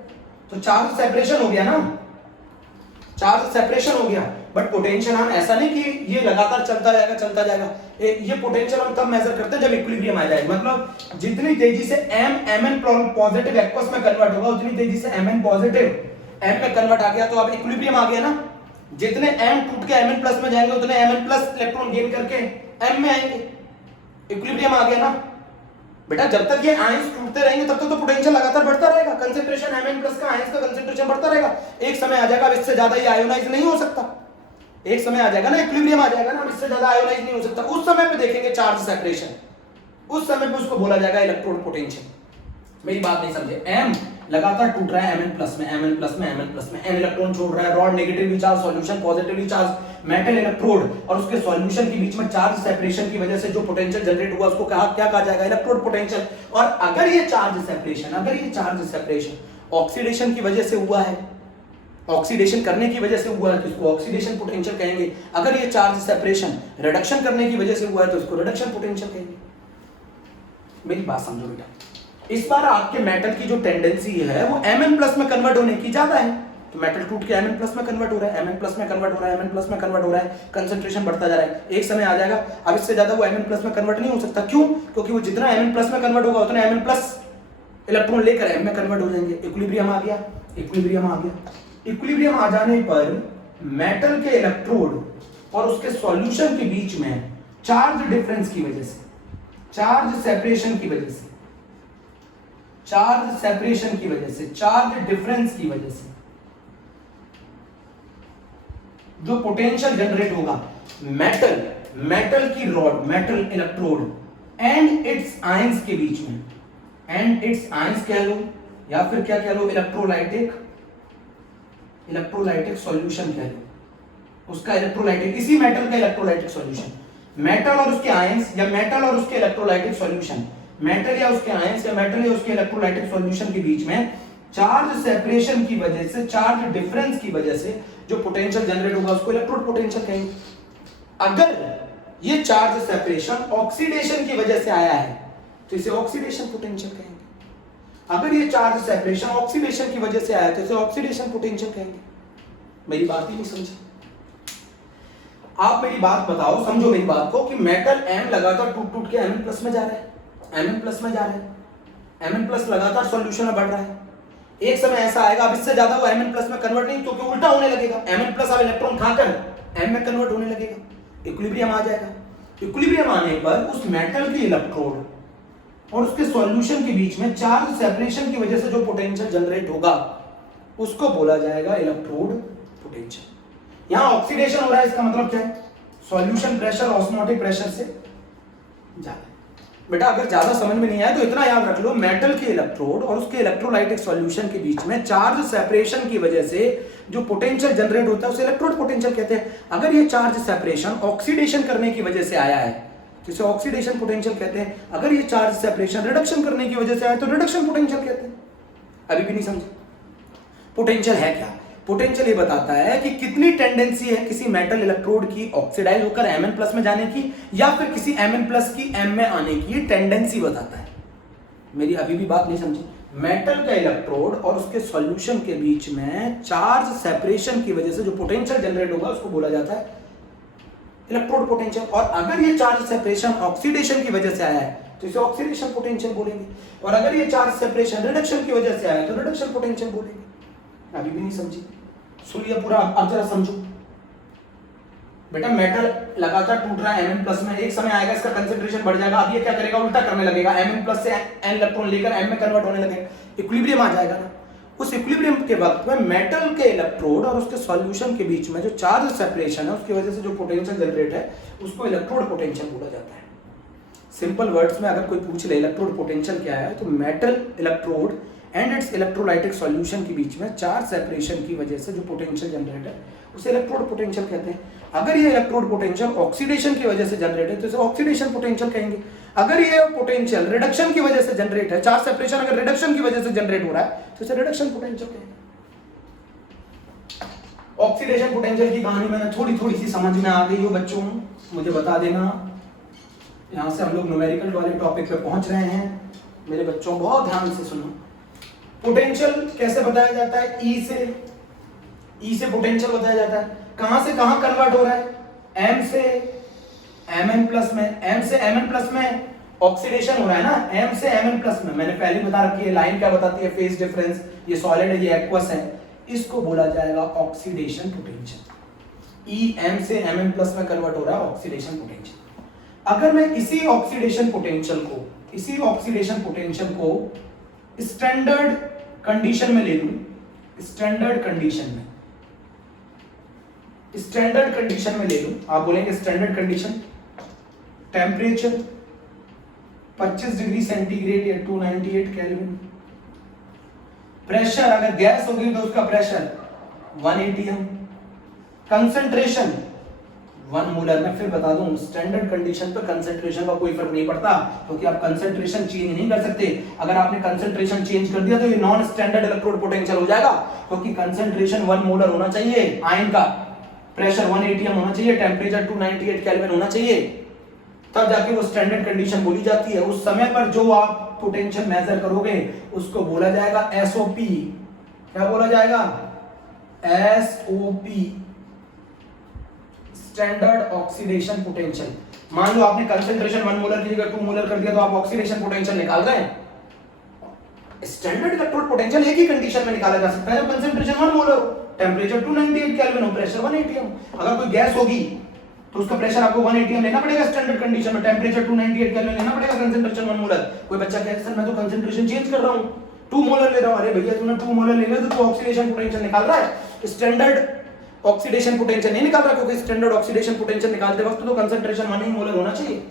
तो चार्ज सेपरेशन हो गया ना, चार्ज सेपरेशन हो गया। बट पोटेंशियल हम ऐसा नहीं कि ये लगातार चलता जाएगा। ये पोटेंशियल हम तब मेजर करते हैं जब इक्विलिब्रियम आ जाए, मतलब जितनी तेजी से Mn पॉजिटिव एक्वस में कन्वर्ट होगा उतनी तेजी से Mn पॉजिटिव M में कन्वर्ट आ गया, तो अब इक्विलिब्रियम आ गया ना। जितने M टूट के Mn प्लस में जाएंगे उतने Mn प्लस इलेक्ट्रॉन गेन करके M में आएंगे, इक्विलिब्रियम आ गया ना बेटा। जब तक ये आयंस टूटते रहेंगे तब तक तो पोटेंशियल लगातार बढ़ता रहेगा, कंसंट्रेशन Mn प्लस का आयंस का कंसंट्रेशन बढ़ता रहेगा। एक समय आ जाएगा इससे ज्यादा ये आयोनाइज नहीं हो सकता, एक समय आ जाएगा ना, इक्विलिब्रियम आ जाएगा ना, इससे ज्यादा आयोनाइज नहीं हो सकता। उस समय पे देखेंगे चार्ज सेपरेशन, उस समय पे उसको बोला जाएगा इलेक्ट्रोड पोटेंशियल। मेरी बात नहीं समझे, M लगातार टूट रहा है Mn प्लस में, N इलेक्ट्रॉन छोड़ रहा है, rod negatively charge, solution positively charge, metal electrode और उसके सॉल्यूशन के बीच में चार्ज सेपरेशन की वजह से जो पोटेंशियल जनरेट हुआ उसको क्या कहा जाएगा, इलेक्ट्रोड पोटेंशियल। और अगर ये चार्ज सेपरेशन ऑक्सीडेशन की वजह से हुआ है, ऑक्सीडेशन करने की वजह से हुआ है तो इसको ऑक्सीडेशन पोटेंशियल कहेंगे। अगर ये चार्ज सेपरेशन रिडक्शन करने की वजह से हुआ है तो इसको रिडक्शन पोटेंशियल कहेंगे। मेरी बात समझो बेटा, इस बार आपके मेटल की जो टेंडेंसी है वो Mn प्लस में कन्वर्ट होने की ज्यादा है, तो मेटल टूट के Mn प्लस में कन्वर्ट हो रहा है, Mn प्लस में कन्वर्ट हो रहा है, Mn प्लस में कन्वर्ट हो रहा है, कंसंट्रेशन बढ़ता जा रहा है। एक समय आ जाएगा अब इससे ज्यादा वो Mn प्लस में कन्वर्ट नहीं हो सकता। क्यों? क्योंकि वो जितना Mn प्लस में कन्वर्ट होगा उतना Mn प्लस इलेक्ट्रॉन लेकर M में कन्वर्ट हो जाएंगे। इक्विलिब्रियम आ गया, इक्विलिब्रियम आ गया। इक्विलिब्रियम आ जाने पर मेटल के इलेक्ट्रोड और उसके सॉल्यूशन के बीच में चार्ज डिफरेंस की वजह से, चार्ज सेपरेशन की वजह से, चार्ज सेपरेशन की वजह से, चार्ज डिफरेंस की वजह से जो पोटेंशियल जनरेट होगा मेटल की rod, metal electrode and it's ions के बीच में, एंड इट्स आयंस कह लो या फिर क्या कह लो, इलेक्ट्रोलाइटिक सॉल्यूशन कह लो, उसका इलेक्ट्रोलाइटिक, इसी मेटल का इलेक्ट्रोलाइटिक सॉल्यूशन, मेटल और उसके आयंस या मेटल और उसके इलेक्ट्रोलाइटिक सॉल्यूशन, मेटल या उसके आयंस या मेटल या उसके इलेक्ट्रोलाइटिक सॉल्यूशन के बीच में चार्ज सेपरेशन की वजह से, चार्ज डिफरेंस की वजह से जो पोटेंशियल जनरेट होगा उसको इलेक्ट्रोड पोटेंशियल कहेंगे। अगर ये चार्ज सेपरेशन ऑक्सीडेशन की वजह से आया है तो इसे ऑक्सीडेशन पोटेंशियल कहेंगे। अगर ये चार्ज सेपरेशन ऑक्सीडेशन की वजह से आया है तो इसे ऑक्सीडेशन पोटेंशियल कहेंगे। मेरी बात ही नहीं समझे आप? मेरी बात बताओ, समझो मेरी बात को कि मेटल M लगातार टूट टूट के Mn प्लस में जा रहा है, Mn प्लस में जा रहा है, Mn प्लस लगातार सॉल्यूशन में बढ़ रहा है। एक समय ऐसा आएगा अब इससे ज्यादा वो Mn प्लस में कन्वर्ट नहीं, क्योंकि उल्टा होने लगेगा, Mn प्लस अब इलेक्ट्रॉन खाकर M में कन्वर्ट होने लगेगा, इक्विलिब्रियम आ जाएगा। इक्विलिब्रियम आने पर उस मेटल की इलेक्ट्रोड और उसके सॉल्यूशन के बीच में चार्ज सेपरेशन की वजह से जो पोटेंशियल जनरेट होगा उसको बोला जाएगा इलेक्ट्रोड पोटेंशियल। यहां ऑक्सीडेशन हो रहा है, इसका मतलब क्या है? सॉल्यूशन प्रेशर ऑस्मोटिक प्रेशर से ज्यादा। बेटा अगर ज्यादा समझ में नहीं आया तो इतना याद रख लो, मेटल के इलेक्ट्रोड और उसके इलेक्ट्रोलाइटिक सॉल्यूशन के बीच में चार्ज सेपरेशन की वजह से जो पोटेंशियल जनरेट होता है उसे इलेक्ट्रोड पोटेंशियल कहते हैं। अगर ये चार्ज सेपरेशन ऑक्सीडेशन करने की वजह से आया है तो इसे ऑक्सीडेशन पोटेंशियल कहते हैं। अगर ये चार्ज सेपरेशन रिडक्शन करने की वजह से आया तो रिडक्शन पोटेंशियल कहते हैं। अभी भी नहीं समझे? पोटेंशियल है क्या? पोटेंशियल ये बताता है कि कितनी टेंडेंसी है किसी मेटल इलेक्ट्रोड की ऑक्सीडाइज होकर Mn प्लस में जाने की या फिर किसी Mn प्लस की M में आने की, टेंडेंसी बताता है। मेरी अभी भी बात नहीं समझी? मेटल का इलेक्ट्रोड और उसके सॉल्यूशन के बीच में चार्ज सेपरेशन की वजह से जो पोटेंशियल जनरेट होगा उसको बोला जाता है इलेक्ट्रोड पोटेंशियल। और अगर ये चार्ज सेपरेशन ऑक्सीडेशन की वजह से आया है तो इसे ऑक्सीडेशन पोटेंशियल बोलेंगे, और अगर ये चार्ज सेपरेशन रिडक्शन की वजह से आया है तो रिडक्शन पोटेंशियल बोलेंगे। अभी भी नहीं समझी? सुनिए पूरा, अब जरा समझो बेटा। मेटल लगातार टूट रहा है Mn प्लस में, एक समय आएगा इसका कंसंट्रेशन बढ़ जाएगा, अब ये क्या करेगा? उल्टा करने लगेगा, Mn प्लस से N इलेक्ट्रॉन लेकर M में कन्वर्ट होने लगेगा, इक्विलिब्रियम आ जाएगा ना। उस इक्विलिब्रियम के वक्त में मेटल के इलेक्ट्रोड और उसके सॉल्यूशन के बीच में जो चार्ज सेपरेशन है उसकी वजह से जो पोटेंशियल जनरेट है उसको इलेक्ट्रोड पोटेंशियल बोला जाता है। सिंपल वर्ड्स में अगर कोई पूछ ले इलेक्ट्रोड पोटेंशियल क्या है, तो metal electrode and it's electrolytic solution के बीच में चार्ज सेपरेशन की वजह से जो पोटेंशियल जनरेट है उसे इलेक्ट्रोड पोटेंशियल कहते हैं। अगर ये इलेक्ट्रोड पोटेंशियल ऑक्सीडेशन की वजह से जनरेट है तो इसे ऑक्सीडेशन पोटेंशियल कहेंगे। अगर ये पोटेंशियल रिडक्शन की वजह से जनरेट है, चार्ज सेपरेशन अगर रिडक्शन की वजह से जनरेट हो रहा है तो इसे रिडक्शन पोटेंशियल कहेंगे। ऑक्सीडेशन पोटेंशियल की कहानी मैंने थोड़ी सी समझ में आ गई हो बच्चों, मुझे बता देना। यहां से हम लोग न्यूमेरिकल वाले टॉपिक पे पहुंच रहे हैं। मेरे बच्चों बहुत ध्यान से सुनो। पोटेंशियल कैसे बताया जाता है? ई से पोटेंशियल बताया जाता है। कहां से कहां कन्वर्ट हो रहा है? M से Mn प्लस में, M से Mn प्लस में ऑक्सीडेशन हो रहा है ना, M से Mn प्लस में। मैंने पहले बता रखी है, लाइन क्या बताती है? Phase difference. ये सॉलिड है, ये एक्वस है, इसको बोला जाएगा ऑक्सीडेशन पोटेंशियल। ई M से Mn प्लस में कन्वर्ट हो रहा है, ऑक्सीडेशन पोटेंशियल। अगर मैं इसी ऑक्सीडेशन पोटेंशियल को स्टैंडर्ड कंडीशन में ले लूं, स्टैंडर्ड कंडीशन में ले लूं, आप बोलेंगे standard condition, temperature 25 degree centigrade या 298 केल्विन, प्रेशर अगर गैस होगी तो उसका प्रेशर 1 atm, कंसंट्रेशन 1 मोलर। मैं फिर बता दूं, स्टैंडर्ड कंडीशन पे कंसंट्रेशन का कोई फर्क नहीं पड़ता, क्योंकि आप कंसंट्रेशन चेंज नहीं कर सकते। अगर आपने कंसंट्रेशन चेंज कर दिया तो ये नॉन स्टैंडर्ड इलेक्ट्रोड पोटेंशियल हो जाएगा, क्योंकि कंसंट्रेशन 1 मोलर होना चाहिए आयन का, प्रेशर 1 atm होना चाहिए, टेम्परेचर 298 केल्विन होना चाहिए, तब जाके वो स्टैंडर्ड कंडीशन बोली जाती है। उस समय पर जो आप पोटेंशियल मेजर करोगे उसको बोला जाएगा एसओपी। क्या बोला जाएगा? SOP, standard oxidation potential. मान लो आपने कंसंट्रेशन 1 मोलर की जगह 2 मोलर कर दिया तो आप ऑक्सीडेशन पोटेंशियल निकाल रहे हैं। स्टैंडर्ड इलेक्ट्रोड पोटेंशियल एक ही कंडीशन में निकाला जा सकता है जब कंसंट्रेशन 1 मोलर हो, टेम्परेचर 298 केल्विन हो, प्रेशर 1 atm। अगर कोई गैस होगी तो उसका प्रेशर आपको 1 atm लेना पड़ेगा स्टैंडर्ड कंडीशन में, टेम्परेचर 298 केल्विन लेना पड़ेगा कंसंट्रेशन 1 मोलर। कोई बच्चा कहता है सर मैं तो कंसंट्रेशन चेंज कर रहा हूं, 2 मोलर ले रहा हूं। अरे भैया तूने 2 मोलर ले लिया तो ऑक्सीडेशन पोटेंशियल निकाल रहा है, स्टैंडर्ड ऑक्सीडेशन पोटेंशियल नहीं निकाल रहा, क्योंकि स्टैंडर्ड ऑक्सीडेशन पोटेंशियल निकालते वक्त तो कंसंट्रेशन 1 ही मोलर होना चाहिए।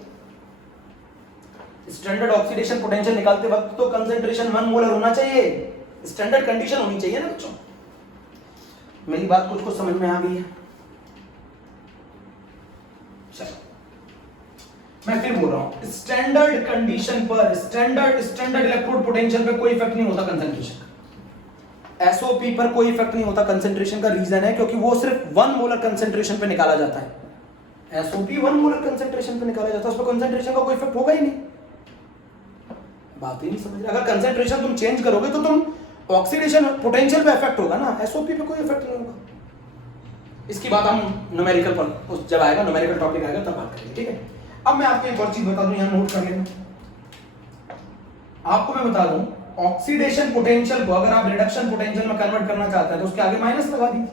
स्टैंडर्ड ऑक्सीडेशन पोटेंशियल निकालते वक्त तो कंसंट्रेशन 1 मोलर होना चाहिए, स्टैंडर्ड कंडीशन होनी चाहिए ना बच्चों। मेरी बात कुछ को समझ में आ गई है? चलो मैं फिर बोल रहा हूं, स्टैंडर्ड कंडीशन पर स्टैंडर्ड इलेक्ट्रोड पोटेंशियल पे कोई इफेक्ट नहीं होता कंसंट्रेशन का, एसओपी पर कोई इफेक्ट नहीं होता कंसंट्रेशन का। रीजन है क्योंकि वो सिर्फ 1 मोलर कंसंट्रेशन पे निकाला जाता है। एसओपी 1 मोलर कंसंट्रेशन पे निकाला जाता है, उस पर कंसंट्रेशन का कोई इफेक्ट होगा ही नहीं। बात ही नहीं समझ रहे। अगर कंसंट्रेशन तुम चेंज करोगे तो तुम ऑक्सीडेशन पोटेंशियल पे इफेक्ट होगा ना, एसओपी पे कोई इफेक्ट नहीं होगा। इसकी बात हम न्यूमेरिकल पर उस जब आएगा, न्यूमेरिकल टॉपिक आएगा तब बात करेंगे, ठीक है। अब मैं आपको एक और चीज बता दूं, यहां नोट कर लेना। आपको मैं बता दूं, ऑक्सीडेशन पोटेंशियल को अगर आप रिडक्शन पोटेंशियल में कन्वर्ट करना चाहते हैं तो उसके आगे माइनस लगा दीजिए।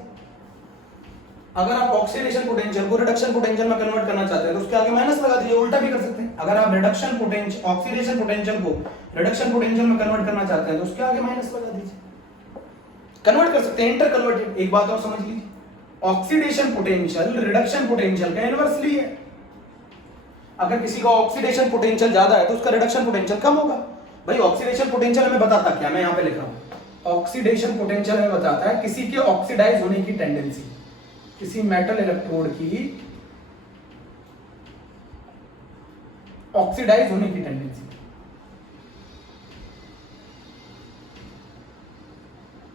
अगर आप ऑक्सीडेशन पोटेंशियल को रिडक्शन पोटेंशियल में कन्वर्ट करना चाहते हैं तो उसके आगे माइनस लगा दीजिए। उल्टा भी कर सकते हैं, अगर आप रिडक्शन पोटेंशियल ऑक्सीडेशन पोटेंशियल को रिडक्शन पोटेंशियल में कन्वर्ट करना चाहते हैं तो उसके आगे माइनस लगा दीजिए। कन्वर्ट कर सकते हैं, इंटर कन्वर्टेड। एक बात और समझ लीजिए, ऑक्सीडेशन पोटेंशियल रिडक्शन पोटेंशियल का इनवर्सली है। अगर किसी का ऑक्सीडेशन पोटेंशियल ज्यादा है तो उसका रिडक्शन पोटेंशियल कम होगा। भाई ऑक्सीडेशन पोटेंशियल हमें बताता क्या, मैं यहां पे लिख रहा हूं, ऑक्सीडेशन पोटेंशियल हमें बताता है किसी के ऑक्सीडाइज होने की टेंडेंसी, किसी मेटल इलेक्ट्रोड की ऑक्सीडाइज होने की टेंडेंसी,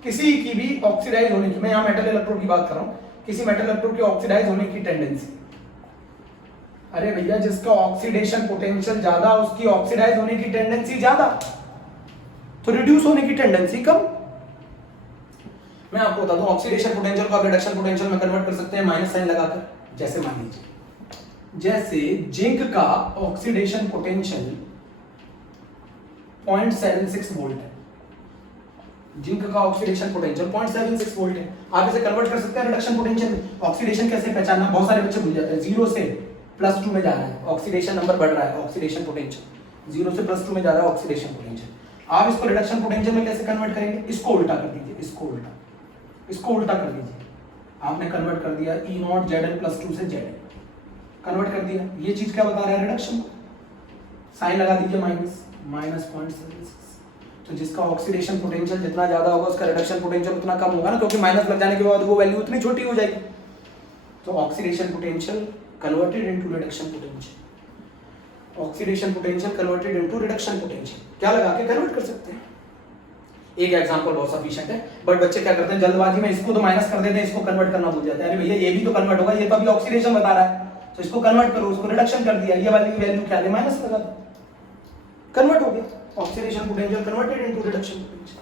किसी की भी ऑक्सीडाइज होने की, मैं यहां मेटल इलेक्ट्रोड की बात कर रहा हूं, किसी मेटल इलेक्ट्रोड की ऑक्सीडाइज होने की टेंडेंसी। अरे भैया जिसका ऑक्सीडेशन पोटेंशियल ज्यादा उसकी ऑक्सीडाइज होने की टेंडेंसी ज्यादा, तो रिड्यूस होने की टेंडेंसी कम। मैं आपको बता दूं, ऑक्सीडेशन पोटेंशियल को आप रिडक्शन पोटेंशियल में कन्वर्ट कर सकते हैं माइनस साइन लगाकर। जैसे मान लीजिए, जैसे जिंक का ऑक्सीडेशन पोटेंशियल 0.76 वोल्ट है, जिंक का ऑक्सीडेशन पोटेंशियल 0.76 वोल्ट है। आप इसे कन्वर्ट कर सकते हैं रिडक्शन पोटेंशियल में। ऑक्सीडेशन कैसे पहचानना, बहुत सारे बच्चे भूल जाते हैं। 0 से +2 में जा रहा है ऑक्सीडेशन नंबर बढ़ रहा है, ऑक्सीडेशन पोटेंशियल 0 से +2 में जा रहा है ऑक्सीडेशन पोटेंशियल। आप इसको रिडक्शन पोटेंशियल में कैसे कन्वर्ट करेंगे, इसको उल्टा कर दीजिए, इसको उल्टा कर दीजिए। आपने कन्वर्ट कर दिया E0 Zn +2 से Zn, कन्वर्ट कर दिया। ये चीज क्या बता रहा है, रिडक्शन। साइन लगा दीजिए माइनस 0.76। तो जिसका ऑक्सीडेशन पोटेंशियल जितना ज्यादा होगा उसका रिडक्शन पोटेंशियल उतना कम होगा ना, क्योंकि माइनस लग जाने के बाद वो वैल्यू उतनी छोटी हो जाएगी। तो oxidation potential converted into reduction potential, oxidation potential converted into reduction potential, क्या लगा के कन्वर्ट कर सकते हैं। एक एग्जांपल बहुत सफिशिएंट है, बट बच्चे क्या करते हैं जल्दबाजी में इसको तो माइनस कर देते हैं, इसको कन्वर्ट करना भूल जाते हैं। अरे भैया ये भी तो कन्वर्ट होगा, ये तो अभी ऑक्सीडेशन बता रहा है, तो इसको कन्वर्ट करो, उसको रिडक्शन कर दिया, ये वाली वैल्यू क्या है माइनस लगा दो, कन्वर्ट हो गया। Oxidation potential converted into reduction potential.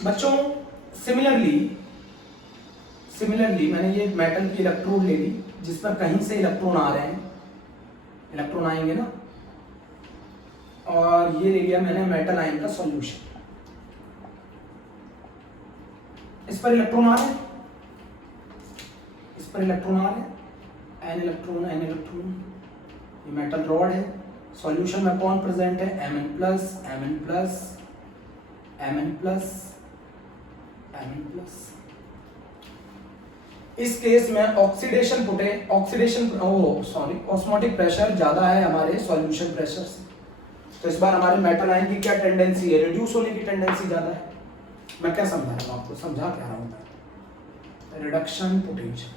बच्चों सिमिलरली मैंने ये मेटल की इलेक्ट्रोड ले ली जिसमें कहीं से इलेक्ट्रॉन आ रहे हैं, इलेक्ट्रॉन आएंगे ना, और ये ले लिया मैंने मेटल आयन का सॉल्यूशन। इस पर इलेक्ट्रॉन आ रहे हैं, इस पर इलेक्ट्रॉन आ रहे हैं, एन इलेक्ट्रॉन, ये मेटल रॉड है। सॉल्यूशन में कौन प्रेजेंट है, Mn plus, Mn plus, Mn plus, Mn plus. इस केस में ऑस्मोटिक प्रेशर ज्यादा है हमारे सॉल्यूशन प्रेशर से, तो इस बार हमारे मेटल आयन की क्या टेंडेंसी है, रिड्यूस होने की टेंडेंसी ज्यादा है। मैं क्या समझा रहा हूँ आपको, समझा क्या रहा हूँ मैं, रिडक्शन पोटेंशियल।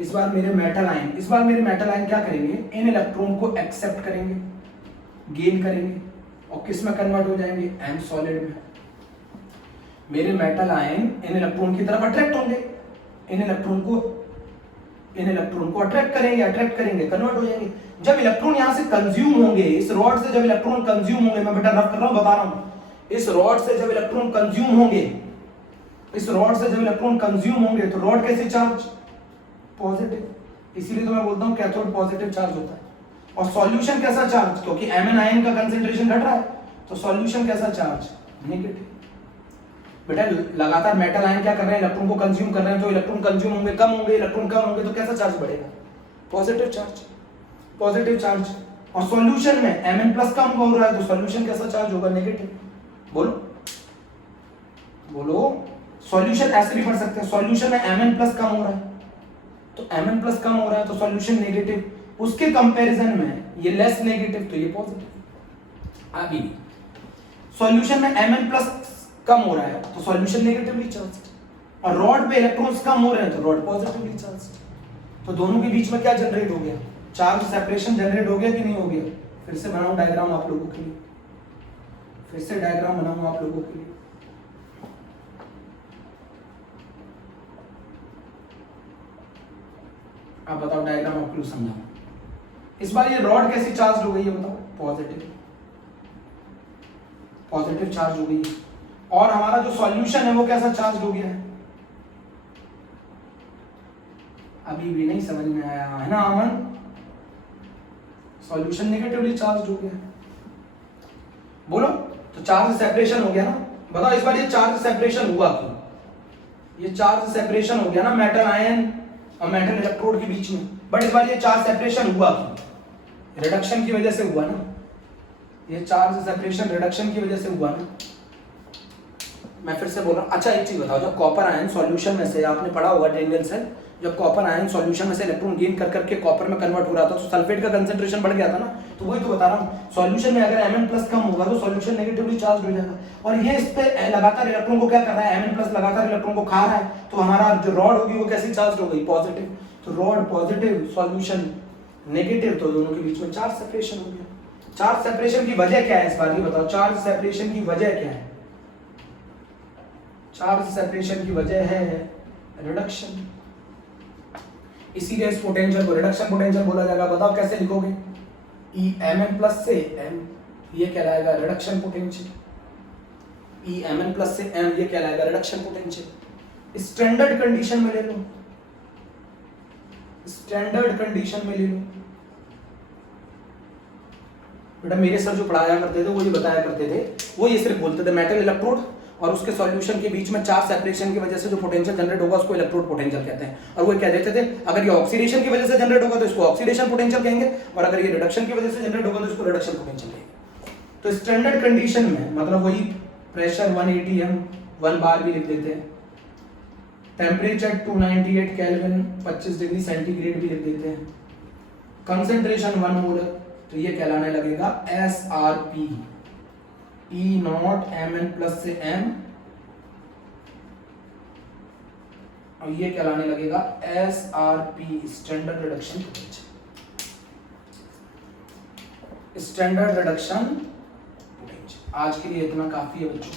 इस बार मेरे मेटल आयन क्या करेंगे, इन इलेक्ट्रॉन को एक्सेप्ट करेंगे, गेन करेंगे और किस में कन्वर्ट हो जाएंगे, एम सॉलिड में। मेरे मेटल आयन इन इलेक्ट्रॉन की तरफ अट्रैक्ट होंगे, इन इलेक्ट्रॉन को अट्रैक्ट करेंगे, कन्वर्ट हो जाएंगे। जब इलेक्ट्रॉन यहां से कंज्यूम होंगे, इस रॉड से जब इलेक्ट्रॉन कंज्यूम होंगे, मैं बेटा रफ कर रहा हूं, बता रहा हूं, इस रॉड से जब इलेक्ट्रॉन कंज्यूम होंगे, तो रॉड कैसे चार्ज, पॉजिटिव। इसीलिए तो मैं बोलता हूं कैथोड पॉजिटिव चार्ज होता है। और सॉल्यूशन कैसा चार्ज, क्योंकि एमएन आयन का कंसंट्रेशन घट रहा है, तो सॉल्यूशन कैसा चार्ज, नेगेटिव। बेटा लगातार मेटल आयन क्या कर रहे हैं, इलेक्ट्रॉन को कंज्यूम कर रहे हैं, तो इलेक्ट्रॉन कंज्यूम होंगे, कम होंगे, तो कैसा चार्ज बढ़ेगा, पॉजिटिव चार्ज। और सॉल्यूशन में Mn प्लस कम हो रहा है, तो सॉल्यूशन कैसा चार्ज होगा, नेगेटिव। बोलो सॉल्यूशन ऐसे भी पढ़ सकते हैं, सॉल्यूशन में Mn प्लस कम हो रहा है, तो सॉल्यूशन नेगेटिव। उसके कंपैरिजन में ये लेस नेगेटिव, तो ये पॉजिटिव। अभी सॉल्यूशन में Mn प्लस कम हो रहा है, तो सॉल्यूशन नेगेटिवली चार्ज्ड, और रॉड पे इलेक्ट्रॉन्स कम हो रहे हैं, तो रॉड पॉजिटिवली चार्ज्ड। तो दोनों के बीच में क्या जनरेट हो गया, चार्ज सेपरेशन जनरेट हो गया कि नहीं हो गया। फिर से बनाऊं डायग्राम आप लोगों के लिए, आप बताओ डायग्राम आपको लोग समझाऊं। इस बार ये रॉड कैसी चार्ज हो गई है, बताओ, पॉजिटिव चार्ज हो गई है। और हमारा जो सॉल्यूशन है वो कैसा चार्ज हो गया है, अभी भी नहीं समझ में आया है ना अमन, सॉल्यूशन नेगेटिवली चार्ज हो गया। बोलो, तो चार्ज सेपरेशन हो गया ना। बताओ इस बार ये चार्ज सेपरेशन हुआ क्यों, ये चार्ज सेपरेशन हो गया ना मेटल आयन और मेटल इलेक्ट्रोड के बीच में, बट इस बार ये चार्ज सेपरेशन हुआ क्यों, रिडक्शन की वजह से हुआ ना, ये चार्ज सेपरेशन रिडक्शन की वजह से हुआ ना। मैं फिर से बोल रहा हूं, अच्छा एक चीज बताओ, जब कॉपर आयन सॉल्यूशन में से, आपने पढ़ा होगा टेंडेंस से, जब कॉपर आयन सॉल्यूशन में से इलेक्ट्रॉन गेन कर करके कॉपर में कन्वर्ट हो रहा था, तो सल्फेट का कंसंट्रेशन बढ़ गया था ना। तो वही तो बता रहा हूँ, सॉल्यूशन में अगर Mn प्लस कम होगा तो सॉल्यूशन नेगेटिवली चार्ज हो जाएगा, और ये इस पे लगातार इलेक्ट्रॉन को क्या कर रहा है, Mn प्लस लगातार इलेक्ट्रॉन को खा रहा है, तो हमारा जो रॉड होगी वो कैसी चार्ज हो गई, पॉजिटिव। तो रॉड पॉजिटिव, सॉल्यूशन नेगेटिव, तो दोनों के बीच में चार्ज सेपरेशन हो गया। चार्ज सेपरेशन की वजह क्या है, इस बार ये बताओ, चार्ज सेपरेशन की वजह क्या है। चार्ज सेपरेशन की वजह है रिडक्शन, इसीलिए इस पोटेंशियल को रिडक्शन पोटेंशियल बोला जाएगा। बताओ कैसे लिखोगे, Mn प्लस से M, ये कहलाएगा रिडक्शन पोटेंशियल, Mn प्लस से M, ये कहलाएगा रिडक्शन पोटेंशियल। स्टैंडर्ड कंडीशन में ले लो, बेटा मेरे सर जो पढ़ाया करते थे वो ये बताया करते थे, वो ये सिर्फ बोलते थे मेटल इलेक्ट्रोड और उसके सॉल्यूशन के बीच में चार्ज सेपरेशन की वजह से जो पोटेंशियल जनरेट होगा उसको इलेक्ट्रोड पोटेंशियल कहते हैं। और वो कह देते थे अगर ये ऑक्सीडेशन की वजह से जनरेट होगा तो इसको ऑक्सीडेशन पोटेंशियल कहेंगे, और अगर ये रिडक्शन की वजह से जनरेट होगा तो इसको रिडक्शन पोटेंशियल कहेंगे। तो स्टैंडर्ड कंडीशन में मतलब वही प्रेशर 180 हम 1 बार भी लिख देते हैं, टेम्परेचर 298 केल्विन 25 डिग्री सेंटीग्रेड भी लिख देते हैं, कंसंट्रेशन 1 मोल, तो ये कहलाने लगेगा SRP, E not Mn plus से M, और ये कहलाने लगेगा SRP, standard reduction potential, standard reduction potential. आज के लिए इतना काफी है बच्चों।